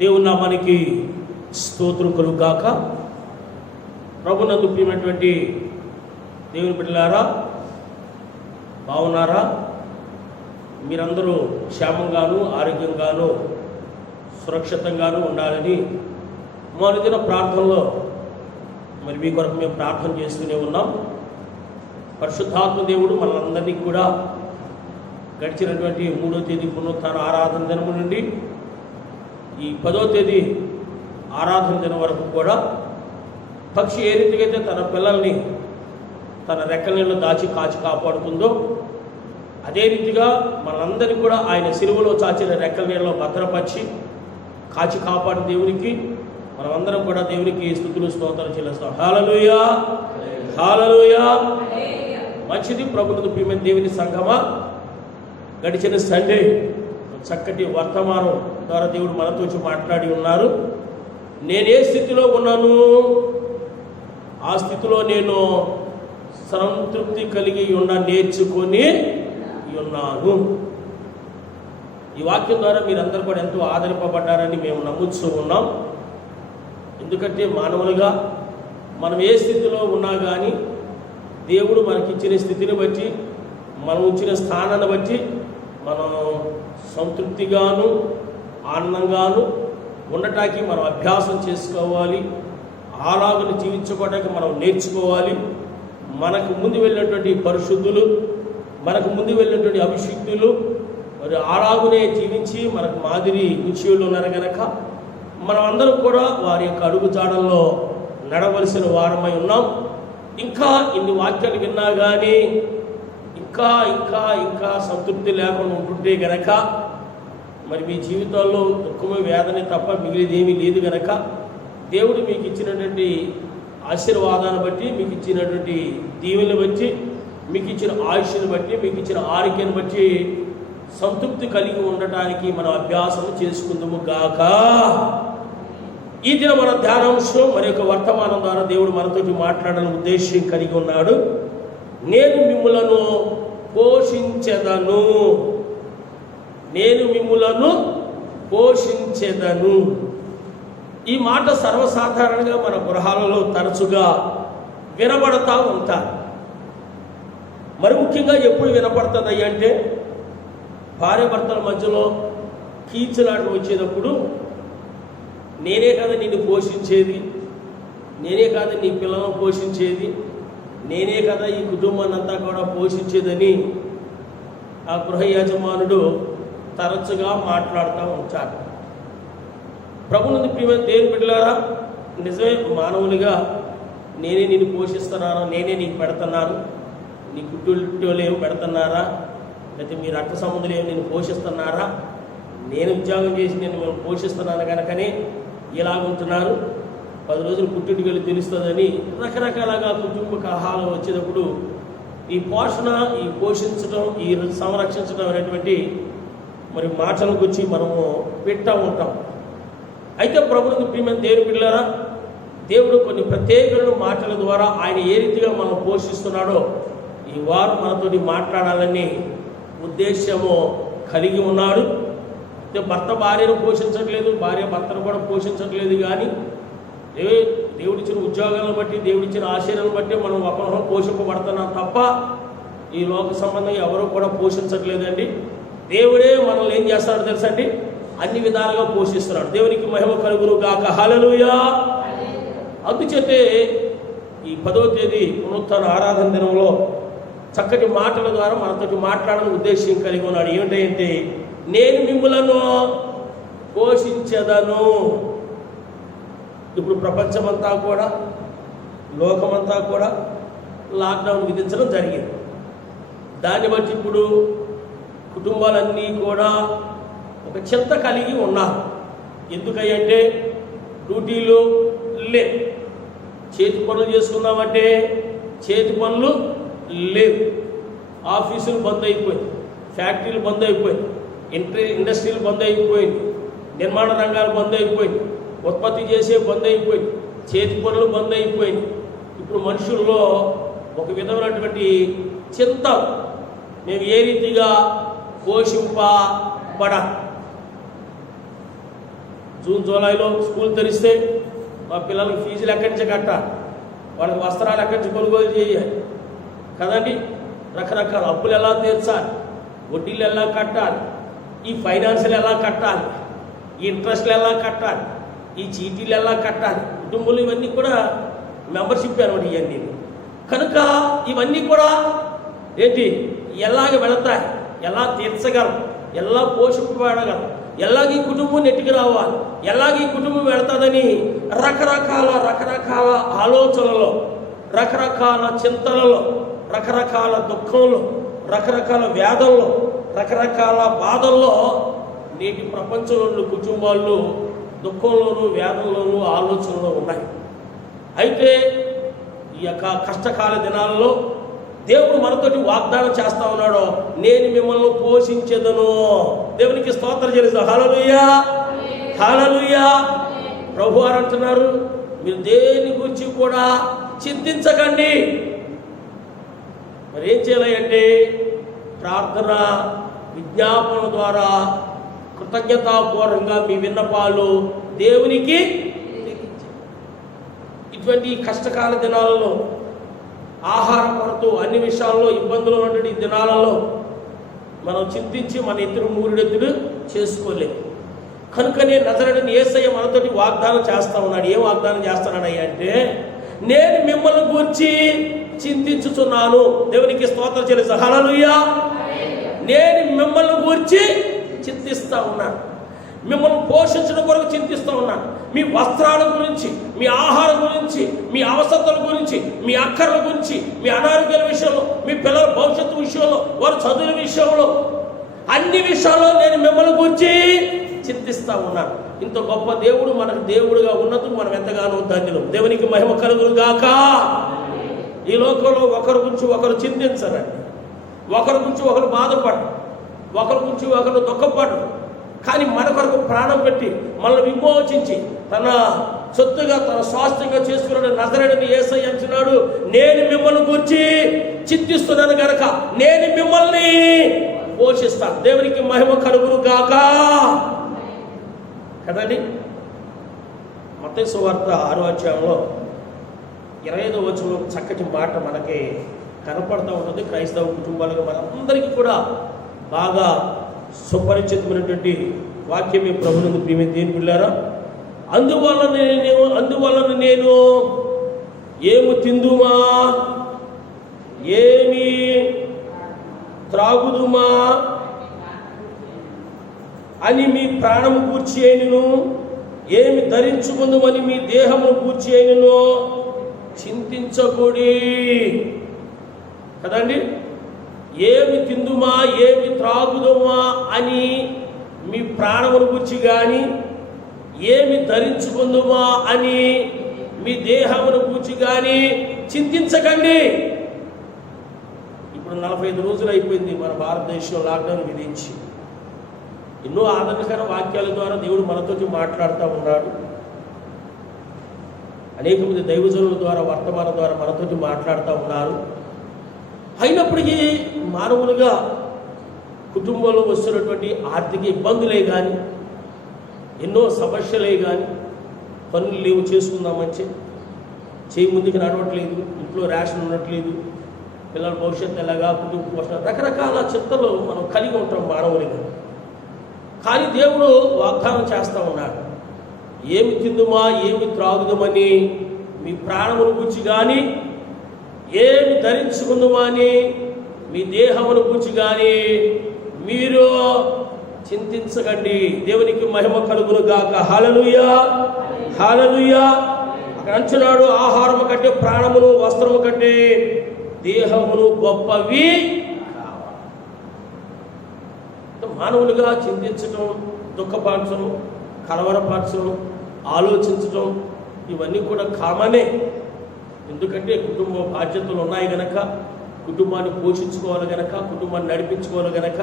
దేవుని నామానికి స్తోత్రం కలుగుగాక. ప్రభునందు ప్రియమైనటువంటి దేవుని బిడ్డలారా, బాగున్నారా? మీరందరూ క్షేమంగాను ఆరోగ్యంగాను సురక్షితంగాను ఉండాలని మొదటిదిన ప్రార్థనలో మీ కొరకు మేము ప్రార్థన చేస్తూనే ఉన్నాం. పరిశుద్ధాత్మ దేవుడు మనందరినీ కూడా గడిచినటువంటి 3వ తేదీ పునరుత్థాన ఆరాధన దినము నుండి ఈ 10వ తేదీ ఆరాధన దినం వరకు కూడా పక్షి ఏ రీతిగా అయితే తన పిల్లల్ని తన రెక్కల నీళ్ళు దాచి కాచి కాపాడుతుందో అదే రీతిగా మనందరినీ కూడా ఆయన సిలువలో చాచిన రెక్కల నీళ్ళలో భద్రపరిచి కాచి కాపాడు దేవునికి మనమందరం కూడా దేవునికి స్తుతులు స్తోత్రాలు చెల్లిస్తాం. హల్లెలూయా, హల్లెలూయా. మంచిది. ప్రభువుకు ప్రియమైన దేవుని సంఘమా, గడిచిన సండే చక్కటి వర్తమానం ద్వారా దేవుడు మనతో మాట్లాడి ఉన్నారు. నేను ఏ స్థితిలో ఉన్నాను, ఆ స్థితిలో నేను సంతృప్తి కలిగి నేర్చుకొని ఉన్నాను. ఈ వాక్యం ద్వారా మీరందరూ కూడా ఎంతో ఆదరింపబడ్డారని మేము నమ్ముతూ ఉన్నాం. ఎందుకంటే మానవులుగా మనం ఏ స్థితిలో ఉన్నా కానీ దేవుడు మనకిచ్చిన స్థితిని బట్టి, మనం ఇచ్చిన స్థానాన్ని బట్టి మనం సంతృప్తిగాను ఆనందంగాను ఉండటానికి మనం అభ్యాసం చేసుకోవాలి. అలాగను జీవించుకోవడానికి మనం నేర్చుకోవాలి. మనకు ముందు వెళ్ళినటువంటి పరిశుద్ధులు, మనకు ముందు వెళ్ళినటువంటి అభిషిక్తులు మరి అలాగునే జీవించి మనకు మాదిరి విషయంలో ఉన్నారు కనుక మనం అందరం కూడా వారి యొక్క అడుగుజాడల్లో నడవలసిన వారమై ఉన్నాం. ఇంకా ఇన్ని వాక్యాలు విన్నా కానీ ఇంకా ఇంకా ఇంకా సంతృప్తి లేకుండా ఉంటుంటే గనక మరి మీ జీవితాల్లో దుఃఖము వేదన తప్ప మిగిలిదేమీ లేదు గనక దేవుడు మీకు ఇచ్చినటువంటి ఆశీర్వాదాన్ని బట్టి, మీకు ఇచ్చినటువంటి దీవెని బట్టి, మీకు ఇచ్చిన ఆయుష్ని బట్టి, మీకు ఇచ్చిన ఆరోగ్యాన్ని బట్టి సంతృప్తి కలిగి ఉండటానికి మనం అభ్యాసం చేసుకుందాము గాక. ఈ దిన మన ధ్యానాంశం మరి యొక్క వర్తమానం ద్వారా దేవుడు మనతోటి మాట్లాడాలని ఉద్దేశం కలిగి ఉన్నాడు. నేను మిమ్ములను పోషించెదను, నేను మిమ్ములను పోషించెదను. ఈ మాట సర్వసాధారణంగా మన గృహాలలో తరచుగా వినబడతా ఉంటారు. మరి ముఖ్యంగా ఎప్పుడు వినపడుతుంది అంటే భార్యాభర్తల మధ్యలో కీచులాటలు వచ్చేటప్పుడు, నేనే కదా నిన్ను పోషించేది, నేనే కదా నీ పిల్లలను పోషించేది, నేనే కదా ఈ కుటుంబాన్ని అంతా కూడా పోషించేదని ఆ గృహ యజమానుడు తరచుగా మాట్లాడుతూ ఉంటాడు. ప్రభువునందు ప్రియమైన దేవుని బిడ్డలారా, నిజమే, మానవులుగా నేనే నిన్ను పోషిస్తున్నాను, నేనే నీకు పెడుతున్నాను, నీ కుటుంబంలో ఏం పెడుతున్నారా, లేకపోతే మీ రక్త సంబంధులు ఏమి నేను పోషిస్తున్నారా, నేను ఉద్యోగం చేసి నేను పోషిస్తున్నాను కనుకనే ఇలాగుంటున్నారు, 10 రోజులు పుట్టింటికి వెళ్ళి తెలుస్తుందని రకరకాలుగా కుటుంబ కలహాలు వచ్చేటప్పుడు ఈ పోషణ, ఈ పోషించడం, ఈ సంరక్షించడం అనేటువంటి మరి మాటలకు వచ్చి మనము పెట్టా ఉంటాం. అయితే ప్రభువుకు ప్రియమైన దేవుని బిడ్డలారా, దేవుడు కొన్ని ప్రత్యేకమైన మాటల ద్వారా ఆయన ఏ రీతిగా మనం పోషిస్తున్నాడో ఈ వారు మనతోటి మాట్లాడాలని ఉద్దేశము కలిగి ఉన్నాడు. భర్త భార్యను పోషించట్లేదు, భార్య భర్తను కూడా పోషించట్లేదు. కానీ దేవుడిచ్చిన ఉద్యోగాలను బట్టి, దేవుడిచ్చిన ఆశయాలను బట్టి మనం ఒకరిని పోషింపబడుతున్నాం తప్ప ఈ లోక సంబంధంగా ఎవరూ కూడా పోషించట్లేదండి. దేవుడే మనల్ని ఏం చేస్తాడో తెలుసండి, అన్ని విధాలుగా పోషిస్తున్నాడు. దేవునికి మహిమ కలుగును గాక. హల్లెలూయా. అందుచేతే ఈ 10వ తేదీ పునరుత్థాన ఆరాధన దినంలో చక్కటి మాటల ద్వారా మనతోటి మాట్లాడాలని ఉద్దేశం కలిగి ఉన్నాడు. ఏమిటంటే నేను మిమ్ములను పోషించెదను. ఇప్పుడు ప్రపంచమంతా కూడా, లోకమంతా కూడా లాక్డౌన్ విధించడం జరిగింది. దాన్ని బట్టి ఇప్పుడు కుటుంబాలన్నీ కూడా ఒక చింత కలిగి ఉన్నారు. ఎందుకంటే డ్యూటీలు లేవు, చేతి పనులు చేసుకుందామంటే చేతి పనులు లేవు, ఆఫీసులు బంద్ అయిపోయింది, ఫ్యాక్టరీలు బంద్ అయిపోయింది, ఇండస్ట్రీలు బంద్ అయిపోయింది, నిర్మాణ రంగాలు బంద్ అయిపోయింది, ఉత్పత్తి చేసే బంద్ అయిపోయింది, చేతి పనులు బంద్ అయిపోయింది. ఇప్పుడు మనుషుల్లో ఒక విధమైనటువంటి చింత, మేము ఏ రీతిగా పోషింపబడ జూన్ జూలైలో స్కూల్ తెరిస్తే మా పిల్లలకి ఫీజులు ఎక్కడి నుంచి కట్టాలి, వాళ్ళకి వస్త్రాలు ఎక్కడి నుంచి కొనుగోలు చేయాలి కదండి. రకరకాల అప్పులు ఎలా తీర్చాలి, వడ్డీలు ఎలా కట్టాలి, ఈ ఫైనాన్షియల్ ఎలా కట్టాలి, ఈ ఇంట్రెస్ట్లు ఎలా కట్టాలి, ఈ చీటీలు ఎలా కట్టాలి, కుటుంబంలో ఇవన్నీ కూడా మెంబర్షిప్ అనమాట ఇవన్నీ. కనుక ఇవన్నీ కూడా ఏంటి ఎలాగ వెళతాయి, ఎలా తీర్చగలం, ఎలా పోషింపబడగలం, ఎలాగ ఈ కుటుంబం నెట్టుకు రావాలి, ఎలాగ ఈ కుటుంబం వెళతాదని రకరకాల ఆలోచనలో, రకరకాల చింతలలో, రకరకాల దుఃఖంలో, రకరకాల వేదనలో, రకరకాల బాధల్లో నేటి ప్రపంచంలోని కుటుంబాల్లో దుఃఖంలోనూ వేదనలోనూ ఆలోచనలో ఉన్నాయి. అయితే ఈ యొక్క కష్టకాల దినాలలో దేవుడు మనతోటి వాగ్దానం చేస్తా ఉన్నాడు, నేను మిమ్మల్ని పోషించేదను. దేవునికి స్తోత్రం చెల్లిస్తాం. హల్లెలూయా, హల్లెలూయా. ప్రభు వారు అంటున్నారు, మీరు దేని గురించి కూడా చింతించకండి. మరి ఏం చేయాలి అంటే ప్రార్థన విజ్ఞాపన ద్వారా కృతజ్ఞతాపూర్వకంగా మీ విన్నపాలు దేవునికి ఇటువంటి కష్టకాల దినాలలో, ఆహార కొరత, అన్ని విషయాల్లో ఇబ్బందులు ఉన్నటువంటి దినాలలో మనం చింతించి మన ఎత్తుడు మూరెడుతుడు చేసుకోలేము. కనుకనే నజరేయుడైన యేసయ్య మనతోటి వాగ్దానం చేస్తా ఉన్నాడు. ఏం వాగ్దానం చేస్తున్నాడయ్యా అంటే, నేను మిమ్మల్ని గూర్చి చింతించుచున్నాను. దేవునికి స్తోత్రం చెల్లిస్తాను. హల్లెలూయా. నేను మిమ్మల్ని గూర్చి చింతిస్తా ఉన్నాను, మిమ్మల్ని పోషించడం కొరకు చింతిస్తూ ఉన్నాను. మీ వస్త్రాల గురించి, మీ ఆహారం గురించి, మీ అవసరతల గురించి, మీ అక్కర్ల గురించి, మీ అనారోగ్యాల విషయంలో, మీ పిల్లల భవిష్యత్తు విషయంలో, వారి చదువుల విషయంలో, అన్ని విషయాల్లో నేను మిమ్మల్ని గురించి చింతిస్తూ ఉన్నాను. ఇంత గొప్ప దేవుడు మనకు దేవుడుగా ఉన్నందుకు మనం ఎంతగానో ధన్యులం. దేవునికి మహిమ కలుగును గాక. ఈ లోకంలో ఒకరి గురించి ఒకరు చింతించరండి, ఒకరి గురించి ఒకరు బాధపడరు, ఒకరి గురించి ఒకరు దుఃఖపడరు. కానీ మన కొరకు ప్రాణం పెట్టి మనల్ని విమోచించి తన సొత్తుగా, తన స్వాస్థ్యంగా చేసుకున్నాడు నజరేయుడైన యేసయ్య అంటున్నాడు, నేను మిమ్మల్ని గురించి చింతిస్తున్నాను గనక నేను మిమ్మల్ని పోషిస్తాను. దేవునికి మహిమ కలుగును గాక కదండి. మత్తయి సువార్త 6వ అధ్యాయంలో 25వ వచనంలో చక్కటి మాట మనకి కనపడతా ఉంటుంది. క్రైస్తవ కుటుంబాలుగా మనందరికీ కూడా బాగా సుపరిచితమైనటువంటి వాక్యమే ప్రభునందు ప్రియమైన దేవుని పిల్లారా. అందువలన నేను ఏమి తిందుమా, ఏమి త్రాగుదుమా అని మీ ప్రాణము గూర్చి అయినను, ఏమి ధరించుకుందుమని మీ దేహమును గూర్చి అయినను చింతించకూడి కదండి. ఏమి తిందుమా, ఏమి త్రాగుదుమా అని మీ ప్రాణమును గురించి కానీ, ఏమి ధరించుకుందుమా అని మీ దేహమును గురించి కానీ చింతించకండి. ఇప్పుడు 45 రోజులు అయిపోయింది మన భారతదేశంలో లాక్డౌన్ విధించి. ఎన్నో ఆదరణకర వాక్యాల ద్వారా దేవుడు మనతోటి మాట్లాడుతూ ఉన్నాడు. అనేక మంది దైవజనుల ద్వారా, వర్తమానం ద్వారా మనతోటి మాట్లాడుతూ ఉన్నారు. అయినప్పటికీ మానవులుగా కుటుంబంలో వస్తున్నటువంటి ఆర్థిక ఇబ్బందులే కానీ, ఎన్నో సమస్యలే కానీ, పనులు లేవు చేసుకుందామని చేయి ముందుకు నడవట్లేదు, ఇంట్లో రేషన్ ఉండట్లేదు, పిల్లల భవిష్యత్తు ఎలాగా, కుటుంబ పోషణ, రకరకాల చింతలు మనం కలిగి ఉంటాం మానవులుగా. కానీ దేవుడు వాగ్దానం చేస్తూ ఉన్నాడు, ఏమి తిందుమా, ఏమి త్రాగుదామని మీ ప్రాణమును గురించి కానీ, ఏమి ధరించుకుందామా అని మీ దేహమును గురించి కానీ మీరు చింతించకండి. దేవునికి మహిమ కలుగును గాక. హల్లెలూయా, హల్లెలూయా. అక్కడ అంటున్నాడు, ఆహారము కంటే ప్రాణమును, వస్త్రము కంటే దేహమును గొప్పవి కావాలి. మానవులుగా చింతించడం, దుఃఖపరచడం, కలవరపరచడం, ఆలోచించడం ఇవన్నీ కూడా కామనే. ఎందుకంటే కుటుంబ బాధ్యతలు ఉన్నాయి గనక, కుటుంబాన్ని పోషించుకోవాలి గనక, కుటుంబాన్ని నడిపించుకోవాలి గనక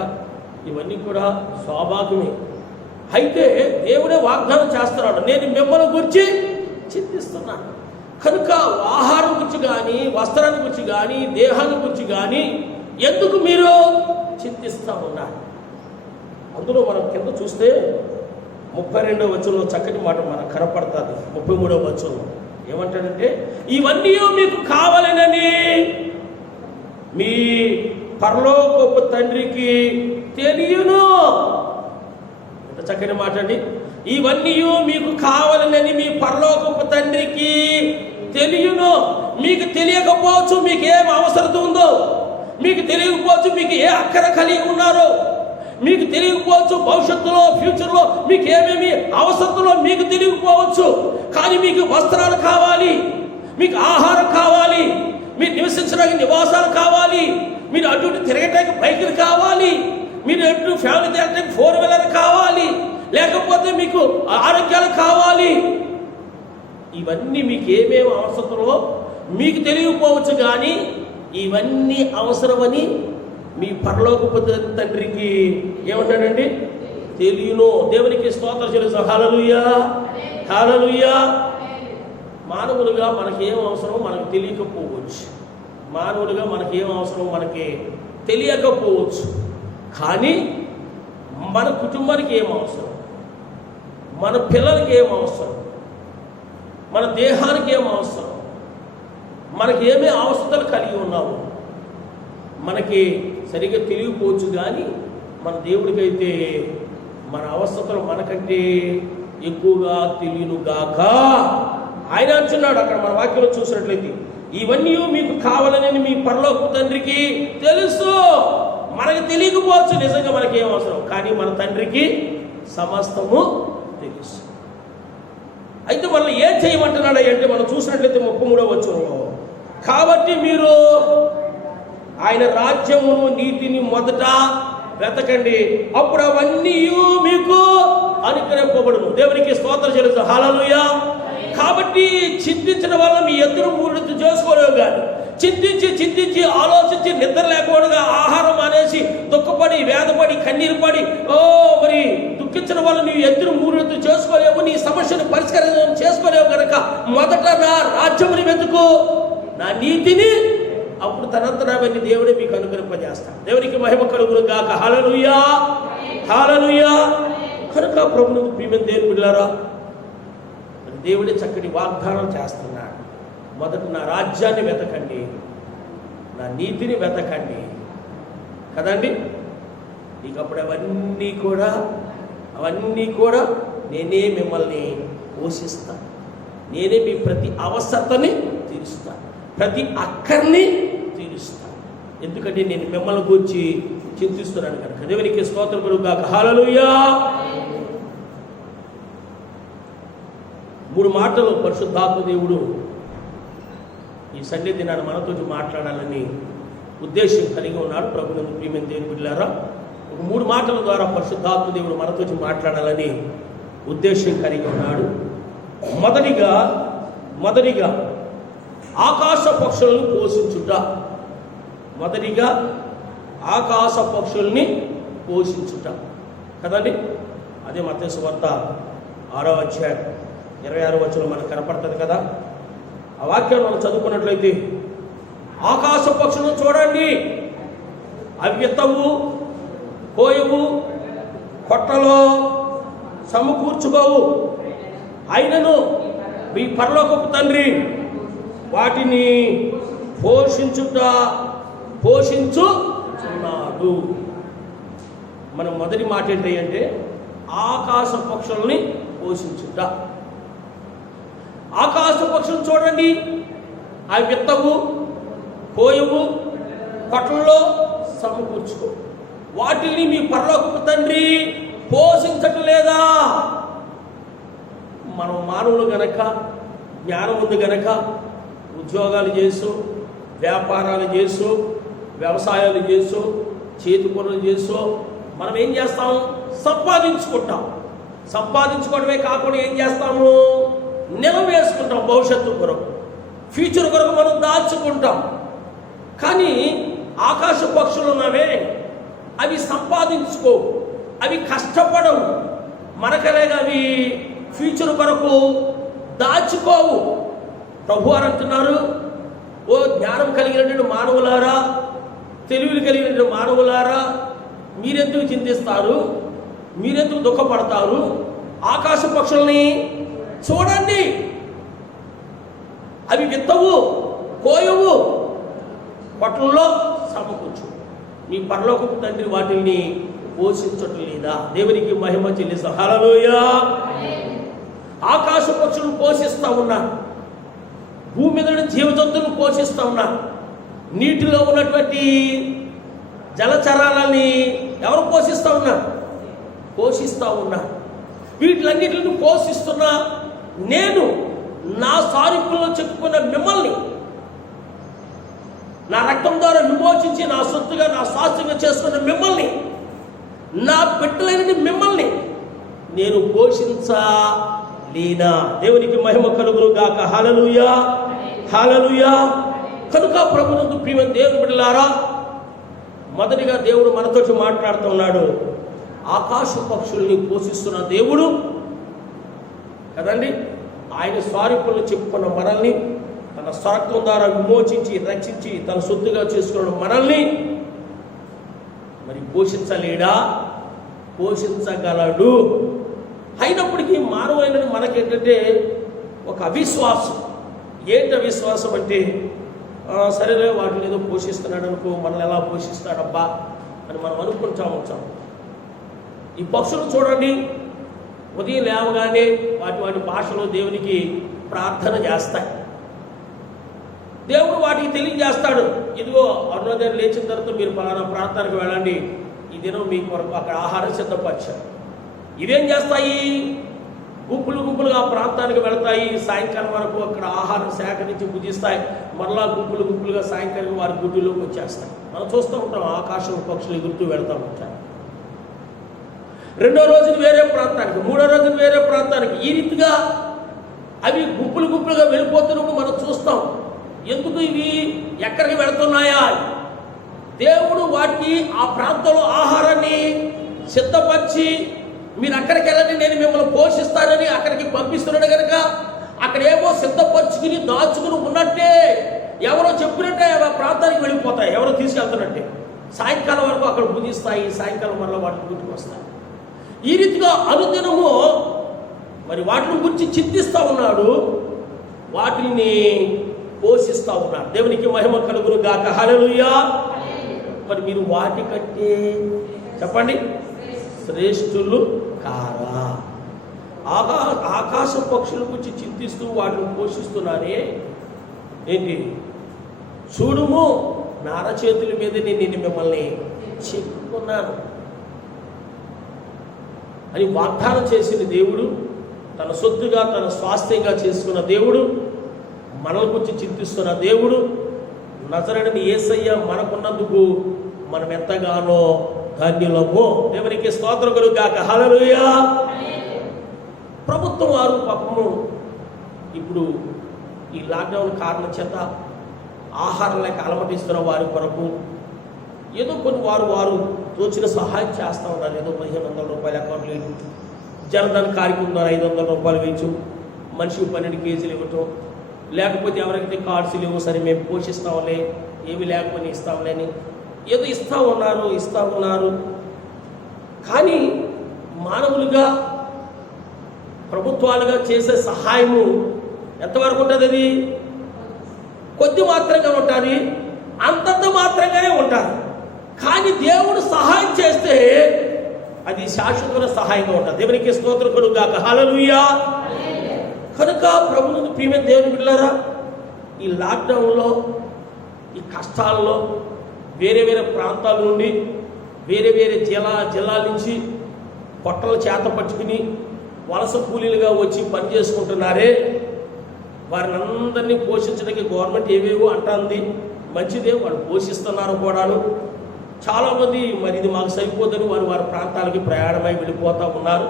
ఇవన్నీ కూడా స్వాభావికమే. అయితే దేవుడే వాగ్దానం చేస్తున్నాడు, నేను మిమ్మల్ని గురించి చింతిస్తున్నాను. కనుక ఆహారం గురించి కానీ, వస్త్రాన్ని గురించి కానీ, దేహాన్ని గురించి కానీ ఎందుకు మీరు చింతిస్తూ ఉన్నారు? అందులో మనం కింద చూస్తే 32వ వచనంలో చక్కటి మాట మనకు కనపడుతుంది. 33వ వచనంలో ఏమంటాడంటే, ఇవన్నీ మీకు కావాలనని మీ పరలోకపు తండ్రికి తెలియను. ఎంత చక్కని మాట అండి. ఇవన్నీ మీకు కావాలనని మీ పరలోకపు తండ్రికి తెలియను. మీకు తెలియకపోవచ్చు మీకు ఏం అవసరం ఉందో, మీకు తెలియకపోవచ్చు మీకు ఏ అక్కర కలిగి ఉన్నారో, మీకు తెలియకపోవచ్చు భవిష్యత్తులో ఫ్యూచర్లో మీకు ఏమేమి అవసరతలో మీకు తెలియకపోవచ్చు. కానీ మీకు వస్త్రాలు కావాలి, మీకు ఆహారం కావాలి, మీరు నివసించడానికి నివాసాలు కావాలి, మీరు అటు తిరగటానికి బైకులు కావాలి, మీరు ఎటు ఫ్యామిలీ తిరగటానికి 4 వీలర్ కావాలి, లేకపోతే మీకు ఆరోగ్యాలు కావాలి. ఇవన్నీ మీకు ఏమేమి అవసరతలో మీకు తెలియకపోవచ్చు. కానీ ఇవన్నీ అవసరమని మీ పరలోకపు తండ్రికి ఏమంటాడండి? తెలియను. దేవునికి స్తోత్రం చెల్లిస్తాం. హల్లెలూయా, హల్లెలూయా. మానవులుగా మనకేం అవసరం మనకు తెలియకపోవచ్చు, మానవులుగా మనకేం అవసరం మనకి తెలియకపోవచ్చు. కానీ మన కుటుంబానికి ఏం అవసరం, మన పిల్లలకి ఏం అవసరం, మన దేహానికి ఏం అవసరం, మనకి ఏమే అవసరాలు కలిగి ఉన్నాము మనకి సరిగ్గా తెలియకపోవచ్చు. కానీ మన దేవుడికైతే మన అవసరతలు మనకంటే ఎక్కువగా తెలియనుగాక. ఆయన అంటున్నాడు అక్కడ మన వాక్యంలో చూసినట్లయితే, ఇవన్నీ మీకు కావాలని మీ పరలోకపు తండ్రికి తెలుసు. మనకి తెలియకపోవచ్చు నిజంగా మనకి ఏం అవసరం, కానీ మన తండ్రికి సమస్తము తెలుసు. అయితే మనం ఏం చేయమంటున్నాడు అంటే, మనం చూసినట్లయితే 33వ వచనంలో, కాబట్టి మీరు ఆయన రాజ్యమును నీతిని మొదట వెతకండి, అప్పుడు అవన్నీ మీకు అనుగ్రహింపబడును. దేవునికి స్తోత్రం చెల్లిస్తాం. హల్లెలూయా. కాబట్టి చింతించడం వల్ల మీ ఎదురు మూడు చేసుకోలేవు. కానీ చింతించి ఆలోచించి నిద్ర లేకుండా ఆహారం అనేసి దుఃఖపడి వేదపడి కన్నీరు పడి మరి దుఃఖించడం వల్ల నీవు ఎదురు మూడు చేసుకోలేవు, నీ సమస్యను పరిష్కారం చేసుకోలేవు. కనుక మొదట నా రాజ్యముని వెతుకు, నా నీతిని, అప్పుడు తనంతరాన్ని దేవుడే మీకు అనుగ్రహింపజేస్తాడు. దేవునికి మహిమ కలుగును గాక. హల్లెలూయా, హల్లెలూయా. కనుక ప్రభువును ప్రియమైన దేవుని బిడ్డలారా, దేవుడే చక్కటి వాగ్దానం చేస్తున్నాడు. మొదట నా రాజ్యాన్ని వెతకండి, నా నీతిని వెతకండి కదండి. ఇక అప్పుడు అవన్నీ కూడా నేనే మిమ్మల్ని పోషిస్తాను, నేనే మీ ప్రతి అవసరతని తీరుస్తాను, ప్రతి అక్కర్ని తీరుస్తాను. ఎందుకంటే నేను మిమ్మల్ని గురించి చింతిస్తున్నాను కనుక. దేవునికి స్తోత్రం కలుగుగాక. హల్లెలూయా. 3 మాటలు పరిశుద్ధాత్మ దేవుడు ఈ సండే దినాన్ని మనతో మాట్లాడాలని ఉద్దేశం కలిగి ఉన్నాడు. ప్రభువును ప్రియమైన దేవుని బిడ్డలారా, ఒక 3 మాటల ద్వారా పరిశుద్ధాత్మ దేవుడు మనతో మాట్లాడాలని ఉద్దేశం కలిగి ఉన్నాడు. మొదటిగా ఆకాశ పక్షులను పోషించుట. మొదటిగా ఆకాశ పక్షుల్ని పోషించుట కదండి. అదే మత్తయి సువార్త 6వ అధ్యాయం 26వ వచనం మనకు కనపడుతుంది కదా. ఆ వాక్యాన్ని మనం చదువుకున్నట్లయితే, ఆకాశ పక్షులను చూడండి, అవి విత్తవు, కోయవు, కొట్టలో సమకూర్చుకోవు, అయినను మీ పరలోకపు తండ్రి వాటిని పోషించుచున్నాడు. మనం మొదటి మాట ఏంటంటే ఆకాశ పక్షుల్ని పోషించుట. ఆకాశ పక్షులు చూడండి, అవి విత్తవు, కోయవు, కొట్లలో సమకూర్చుకో, వాటిని మీ పరలోకపు తండ్రి పోషించటం లేదా? మనం మానవులు గనక, జ్ఞానం ఉంది గనక ఉద్యోగాలు చేస్తూ, వ్యాపారాలు చేస్తూ, వ్యవసాయాలు చేస్తూ, చేతి పనులు చేస్తూ మనం ఏం చేస్తాం? సంపాదించుకుంటాం. సంపాదించుకోవడమే కాకుండా ఏం చేస్తాము? నిలవేసుకుంటాం. భవిష్యత్తు కొరకు, ఫ్యూచర్ కొరకు మనం దాచుకుంటాం. కానీ ఆకాశ పక్షులు ఉన్నవే, అవి సంపాదించుకోవు, అవి కష్టపడవు, మనకనేగా అవి ఫ్యూచర్ కొరకు దాచుకోవు. ప్రభు అని అంటున్నారు, ఓ జ్ఞానం కలిగినటువంటి మానవులారా, తెలివిని కలిగినటువంటి మానవులారా, మీరెందుకు చింతిస్తారు, మీరెందుకు దుఃఖపడతారు, ఆకాశ పక్షుల్ని చూడండి, అవి విత్తవు, కోయవు, పట్టణంలో సమకూర్చు, మీ పరలోకపు తండ్రి వాటిని పోషించటం లేదా? దేవునికి మహిమ చెల్లిస్తా. హల్లెలూయా. ఆకాశ పక్షులను పోషిస్తా ఉన్నా, భూమి మీద జీవజంతువులను పోషిస్తా ఉన్నా, నీటిలో ఉన్నటువంటి జలచరాలని ఎవరు పోషిస్తా ఉన్నారు? పోషిస్తా ఉన్నా. వీటిలన్నిటిని పోషిస్తున్నా నేను నా సారూప్యంలో చెప్పుకున్న మిమ్మల్ని, నా రక్తం ద్వారా విమోచించి నా సొత్తుగా నా స్వాస్థ్యంగా చేసుకున్న మిమ్మల్ని, నా బిడ్డలైన మిమ్మల్ని నేను పోషించలేనా? దేవునికి మహిమ కలుగును గాక. హల్లెలూయా, హల్లెలూయా. కనుక ప్రభునందు ప్రియమైన దేవుని బిడ్డలారా, మొదటిగా దేవుడు మనతో మాట్లాడుతున్నాడు. ఆకాశ పక్షుల్ని పోషిస్తున్న దేవుడు కదండి, ఆయన స్వారూప్యంలో చెప్పుకున్న మనల్ని, తన స్వరక్తం ద్వారా విమోచించి రక్షించి తన సొత్తుగా చేసుకున్న మనల్ని మరి పోషించలేడా? పోషించగలడు. అయినప్పటికీ మానవులైన మనకేంటంటే ఒక అవిశ్వాసం. ఏంటి అవిశ్వాసం అంటే, సరేలే వాటిని ఏదో పోషిస్తున్నాడు అనుకో, మనల్ని ఎలా పోషిస్తాడబ్బా అని మనం అనుకుంటా ఉంటాం. ఈ పక్షులు చూడండి, ఉదయం లేవగానే వాటి భాషలో దేవునికి ప్రార్థన చేస్తాయి. దేవుడు వాటికి తెలియజేస్తాడు, ఇదిగో అరుణోదయం లేచిన తర్వాత మీరు పలానా ప్రాంతానికి వెళ్ళండి, ఈ దినం మీ కొరకు అక్కడ ఆహారం సిద్ధపరిచారు. ఇవేం చేస్తాయి? గుంపులు గుంపులుగా ఆ ప్రాంతానికి వెళతాయి. సాయంకాలం వరకు అక్కడ ఆహారం సేకరించి భుజిస్తాయి. మరలా గుంపులు గుంపులుగా సాయంకాలం వారి గుడ్డులోకి వచ్చేస్తాయి. మనం చూస్తూ ఉంటాం, ఆకాశం పక్షులు ఎగురుతూ వెళ్తూ ఉంటాయి. రెండో రోజున వేరే ప్రాంతానికి, మూడో రోజున వేరే ప్రాంతానికి, ఈ రీతిగా అవి గుంపులు గుంపులుగా వెళ్ళిపోతున్నప్పుడు మనం చూస్తాం. ఎందుకు ఇవి ఎక్కడికి వెళుతున్నాయా? దేవుడు వాటికి ఆ ప్రాంతంలో ఆహారాన్ని సిద్ధపరిచి, మీరు అక్కడికి వెళ్ళండి నేను మిమ్మల్ని పోషిస్తానని అక్కడికి పంపిస్తున్నాడు కనుక అక్కడ ఏమో సిద్ధపరుచుకుని దాచుకుని ఉన్నట్టే, ఎవరో చెప్పినట్టే ఆ ప్రాంతానికి వెళ్ళిపోతాయి, ఎవరో తీసుకెళ్తున్నట్టే. సాయంకాలం వరకు అక్కడ భుజిస్తాయి, సాయంకాలం వల్ల వాటిని గుర్తుకు వస్తాయి. ఈ రీతిగా అనుదినము మరి వాటిని గురించి చింతిస్తూ ఉన్నాడు, వాటిని పోషిస్తూ ఉన్నాడు. దేవునికి మహిమ కలుగును గాక. హల్లెలూయా. మరి మీరు వాటి కంటే చెప్పండి శ్రేష్ఠులు కారా? ఆకాశ పక్షుల గురించి చింతిస్తూ వాటిని పోషిస్తున్నారే ఏంటి? చూడుము, నా అరచేతుల మీద నేను మిమ్మల్ని చెప్పుకున్నాను అని వాగ్దానం చేసిన దేవుడు, తన సొత్తుగా తన స్వాస్థ్యంగా చేసుకున్న దేవుడు, మనల గురించి చింతిస్తున్న దేవుడు, నజరేయుడైన యేసయ్య మనకున్నందుకు మనం ఎంతగానో ధన్యులము. దేవునికి స్తోత్రం కలుగు గాక. హల్లెలూయా. ప్రభుత్వం వారు పాపము ఇప్పుడు ఈ లాక్డౌన్ కారణం చేత ఆహారం లేక అలమటిస్తున్న వారి కొరకు ఏదో కొన్ని వారు తోచిన సహాయం చేస్తూ ఉన్నారు. ఏదో 1500 రూపాయలు అకౌంట్లో వేయటం, జనధన్ కార్యక్రమం ద్వారా 500 రూపాయలు వేయచ్చు, మనిషికి 12 కేజీలు ఇవ్వటం, లేకపోతే ఎవరికైతే కార్డ్స్ లేవు సరే మేము పోషిస్తాంలే, ఏమి లేకపోతే ఇస్తాంలే అని ఏదో ఇస్తూ ఉన్నారు. కానీ మానవులుగా ప్రభుత్వాలుగా చేసే సహాయము ఎంతవరకు ఉంటుంది? అది కొద్ది మాత్రంగా ఉంటుంది, అంతంత మాత్రంగానే ఉంటారు. కానీ దేవుడు సహాయం చేస్తే అది శాశ్వతమైన సహాయంగా ఉంటుంది. దేవునికి స్తోత్రం కలుగు గాక. హల్లెలూయా. కనుక ప్రభువుని ప్రియమైన దేవుని బిడ్డలారా, ఈ లాక్డౌన్లో ఈ కష్టాల్లో వేరే వేరే ప్రాంతాల నుండి వేరే వేరే జిల్లాల నుంచి పొట్టలు చేత పట్టుకుని వలస కూలీలుగా వచ్చి పని చేసుకుంటున్నారే, వారిని అందరినీ పోషించడానికి గవర్నమెంట్ ఏవేవో అంటుంది. మంచిదే, వాళ్ళు పోషిస్తున్నారు కూడాను. చాలామంది మరి ఇది మాకు సరిపోదని వారి ప్రాంతాలకి ప్రయాణమై వెళ్ళిపోతూ ఉన్నారు.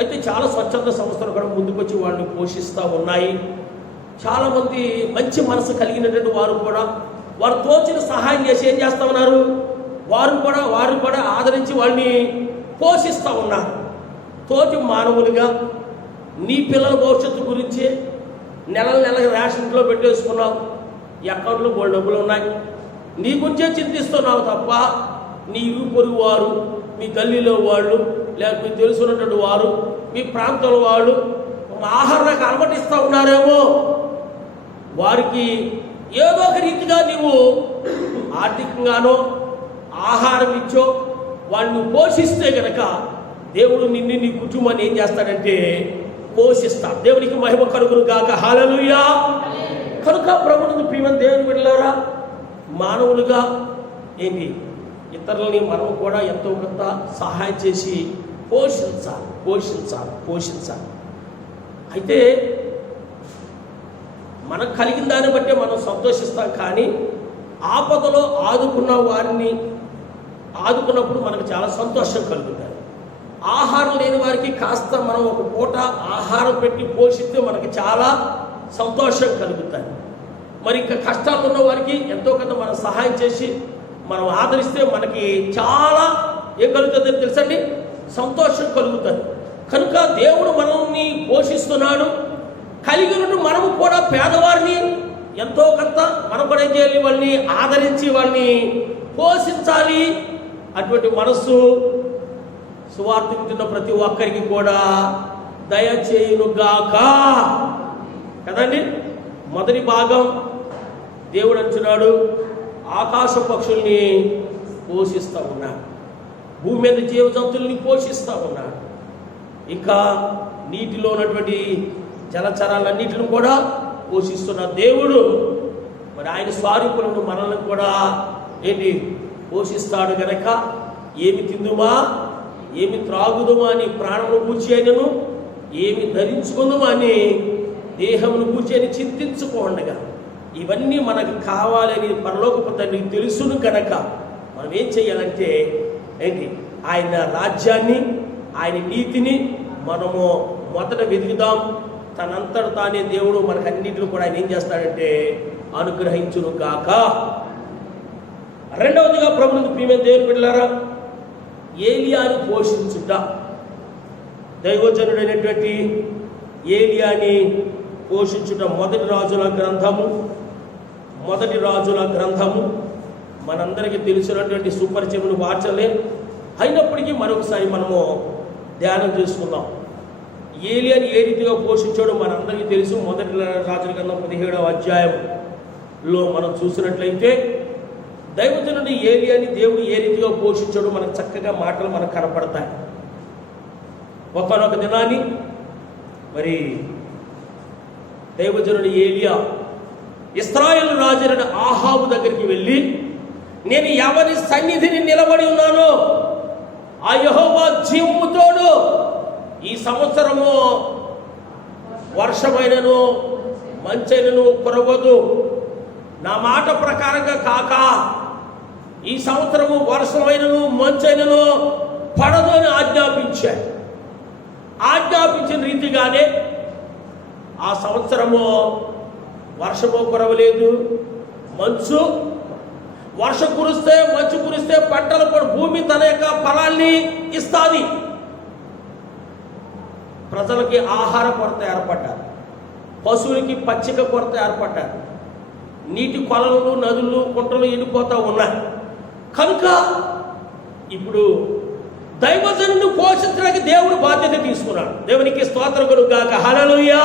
అయితే చాలా స్వచ్ఛంద సంస్థలు కూడా ముందుకొచ్చి వాళ్ళని పోషిస్తూ ఉన్నాయి. చాలామంది మంచి మనసు కలిగినటువంటి వారు కూడా వారు తోచిన సహాయం చేసి ఏం చేస్తూ ఉన్నారు? వారు కూడా ఆదరించి వాళ్ళని పోషిస్తూ ఉన్నారు. తోటి మానవులుగా నీ పిల్లల భవిష్యత్తు గురించి నెల రేషన్లో పెట్టేసుకున్నావు, ఈ అకౌంట్లో బోల్డ్ డబ్బులు ఉన్నాయి, నీ గురించే చింతిస్తున్నావు తప్ప నీ ఇరుగు పొరుగు వారు, మీ గల్లీలో వాళ్ళు, లేకపోతే మీకు తెలుసున్నటువంటి వారు, మీ ప్రాంతంలో వాళ్ళు ఆహారానికి అలమటిస్తూ ఉన్నారేమో, వారికి ఏదో ఒక రీతిగా నీవు ఆర్థికంగానో ఆహారం ఇచ్చో వాళ్ళని పోషిస్తే గనక దేవుడు నిన్ను, నీ కుటుంబాన్ని ఏం చేస్తాడంటే పోషిస్తాడు. దేవునికి మహిమ కలుగును గాక. హల్లెలూయా. కనుక ప్రభువును ప్రియమైన దేవుని బిడ్డలారా, మానవులుగా ఏంటి ఇతరులని మనం కూడా ఎంతో కొంత సహాయం చేసి పోషించాలి. అయితే మనకు కలిగిన దాన్ని బట్టే మనం సంతోషిస్తాం. కానీ ఆపదలో ఆదుకున్నప్పుడు మనకు చాలా సంతోషం కలుగుతుంది. ఆహారం లేని వారికి కాస్త మనం ఒక పూట ఆహారం పెట్టి పోషిస్తే మనకి చాలా సంతోషం కలుగుతుంది. మరి ఇంకా కష్టాలు ఉన్న వారికి ఎంతో కొంత మనం సహాయం చేసి మనం ఆదరిస్తే మనకి చాలా ఏం కలుగుతుంది తెలుసండి, సంతోషం కలుగుతుంది. కనుక దేవుడు మనల్ని పోషిస్తున్నాడు. కలిగినట్టు మనము కూడా పేదవారిని ఎంతో కొంత మనం కూడా ఏం చేయాలి, వాళ్ళని ఆదరించి వాళ్ళని పోషించాలి. అటువంటి మనస్సు సువార్త వింటున్న ప్రతి ఒక్కరికి కూడా దయచేయునుగాక కదండి. మొదటి భాగం దేవుడు అంటున్నాడు, ఆకాశ పక్షుల్ని పోషిస్తూ ఉన్నాడు, భూమి మీద జీవజంతుల్ని పోషిస్తూ ఉన్నాడు, ఇంకా నీటిలో ఉన్నటువంటి జలచరాలన్నిటిని కూడా పోషిస్తున్న దేవుడు. మరి ఆయన స్వరూపులను మనల్ని కూడా ఏంటి పోషిస్తాడు గనక ఏమి తిందుమా, ఏమి త్రాగుదుమా అని ప్రాణమును గూర్చి అయినను, ఏమి ధరించుకుందుమా అని దేహమును గూర్చి అని చింతించుకోండగా, ఇవన్నీ మనకు కావాలని పరలోకపు తండ్రికి తెలుసును కనుక మనం ఏం చేయాలంటే ఏంటి, ఆయన రాజ్యాన్ని, ఆయన నీతిని మనము మొదట వెతుకుదాం. తనంతట తానే దేవుడు మనకు అన్నింటిని కూడా ఆయన ఏం చేస్తాడంటే అనుగ్రహించును కాక. రెండవదిగా ప్రభువును ప్రియమైన దేవుని బిడ్డలారా, ఏలియాను పోషించుట. దైవజనుడైనటువంటి ఏలియాని పోషించుట మొదటి రాజుల గ్రంథము మనందరికీ తెలిసినటువంటి సుపరిచయమును వార్చలే. అయినప్పటికీ మరొకసారి మనము ధ్యానం చేసుకుందాం. ఏలియాని ఏ రీతిగా పోషించాడో మనందరికీ తెలుసు. మొదటి రాజుల గ్రంథం 17వ అధ్యాయంలో మనం చూసినట్లయితే దైవజనుడు ఏలియాని దేవుడు ఏ రీతిగా పోషించాడో మనకు చక్కగా మాటలు మనకు కనపడతాయి. ఒకనొక దినాన్ని మరి దైవజనుడు ఏలియా ఇశ్రాయేలు రాజైన ఆహాబు దగ్గరికి వెళ్ళి, నేను ఎవరి సన్నిధిని నిలబడి ఉన్నానో ఆ యెహోవా జీవము తోడు, ఈ సంవత్సరము వర్షమైనను మంచైనను కురవదు, నా మాట ప్రకారంగా కాక ఈ సంవత్సరము వర్షమైనను మంచైనను పడదు అని ఆజ్ఞాపించిన రీతిగానే ఆ సంవత్సరము వర్షము కురవలేదు, వర్షం కురిస్తే మంచు కురిస్తే పంటలు కూడా భూమి తన యొక్క ఫలాల్ని ఇస్తుంది. ప్రజలకి ఆహార కొరత ఏర్పడ్డారు, పశువులకి పచ్చిక కొరత ఏర్పడ్డారు, నీటి కొలలు నదులు కుంటలు ఎండిపోతూ ఉన్నాయి. కనుక ఇప్పుడు దైవజనుడిని పోషించడానికి దేవుడు బాధ్యత తీసుకున్నాడు. దేవునికి స్తోత్రం కలుగుగాక. హల్లెలూయా.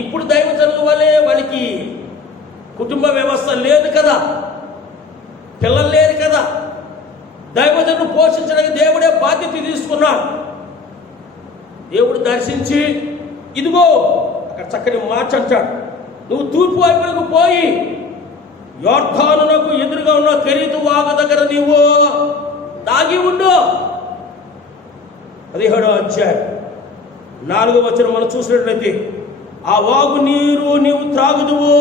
ఇప్పుడు దైవజనుల వలె వాళ్ళకి కుటుంబ వ్యవస్థ లేదు కదా, పిల్లలు లేరు కదా. దైవజనుడు పోషించడానికి దేవుడే బాధ్యత తీసుకున్నాడు. దేవుడు దర్శించి, ఇదిగో అక్కడ చక్కని మాట అంటాడు, నువ్వు తూర్పు వైపునకు పోయి యోర్దానునకు ఎదురుగా ఉన్న కెరీతు వాగు దగ్గర నీవు దాగి ఉండు. 17వ అధ్యాయం 4వ వచనం మనం చూసినట్లయితే, ఆ వాగు నీరు నీవు త్రాగుదువు,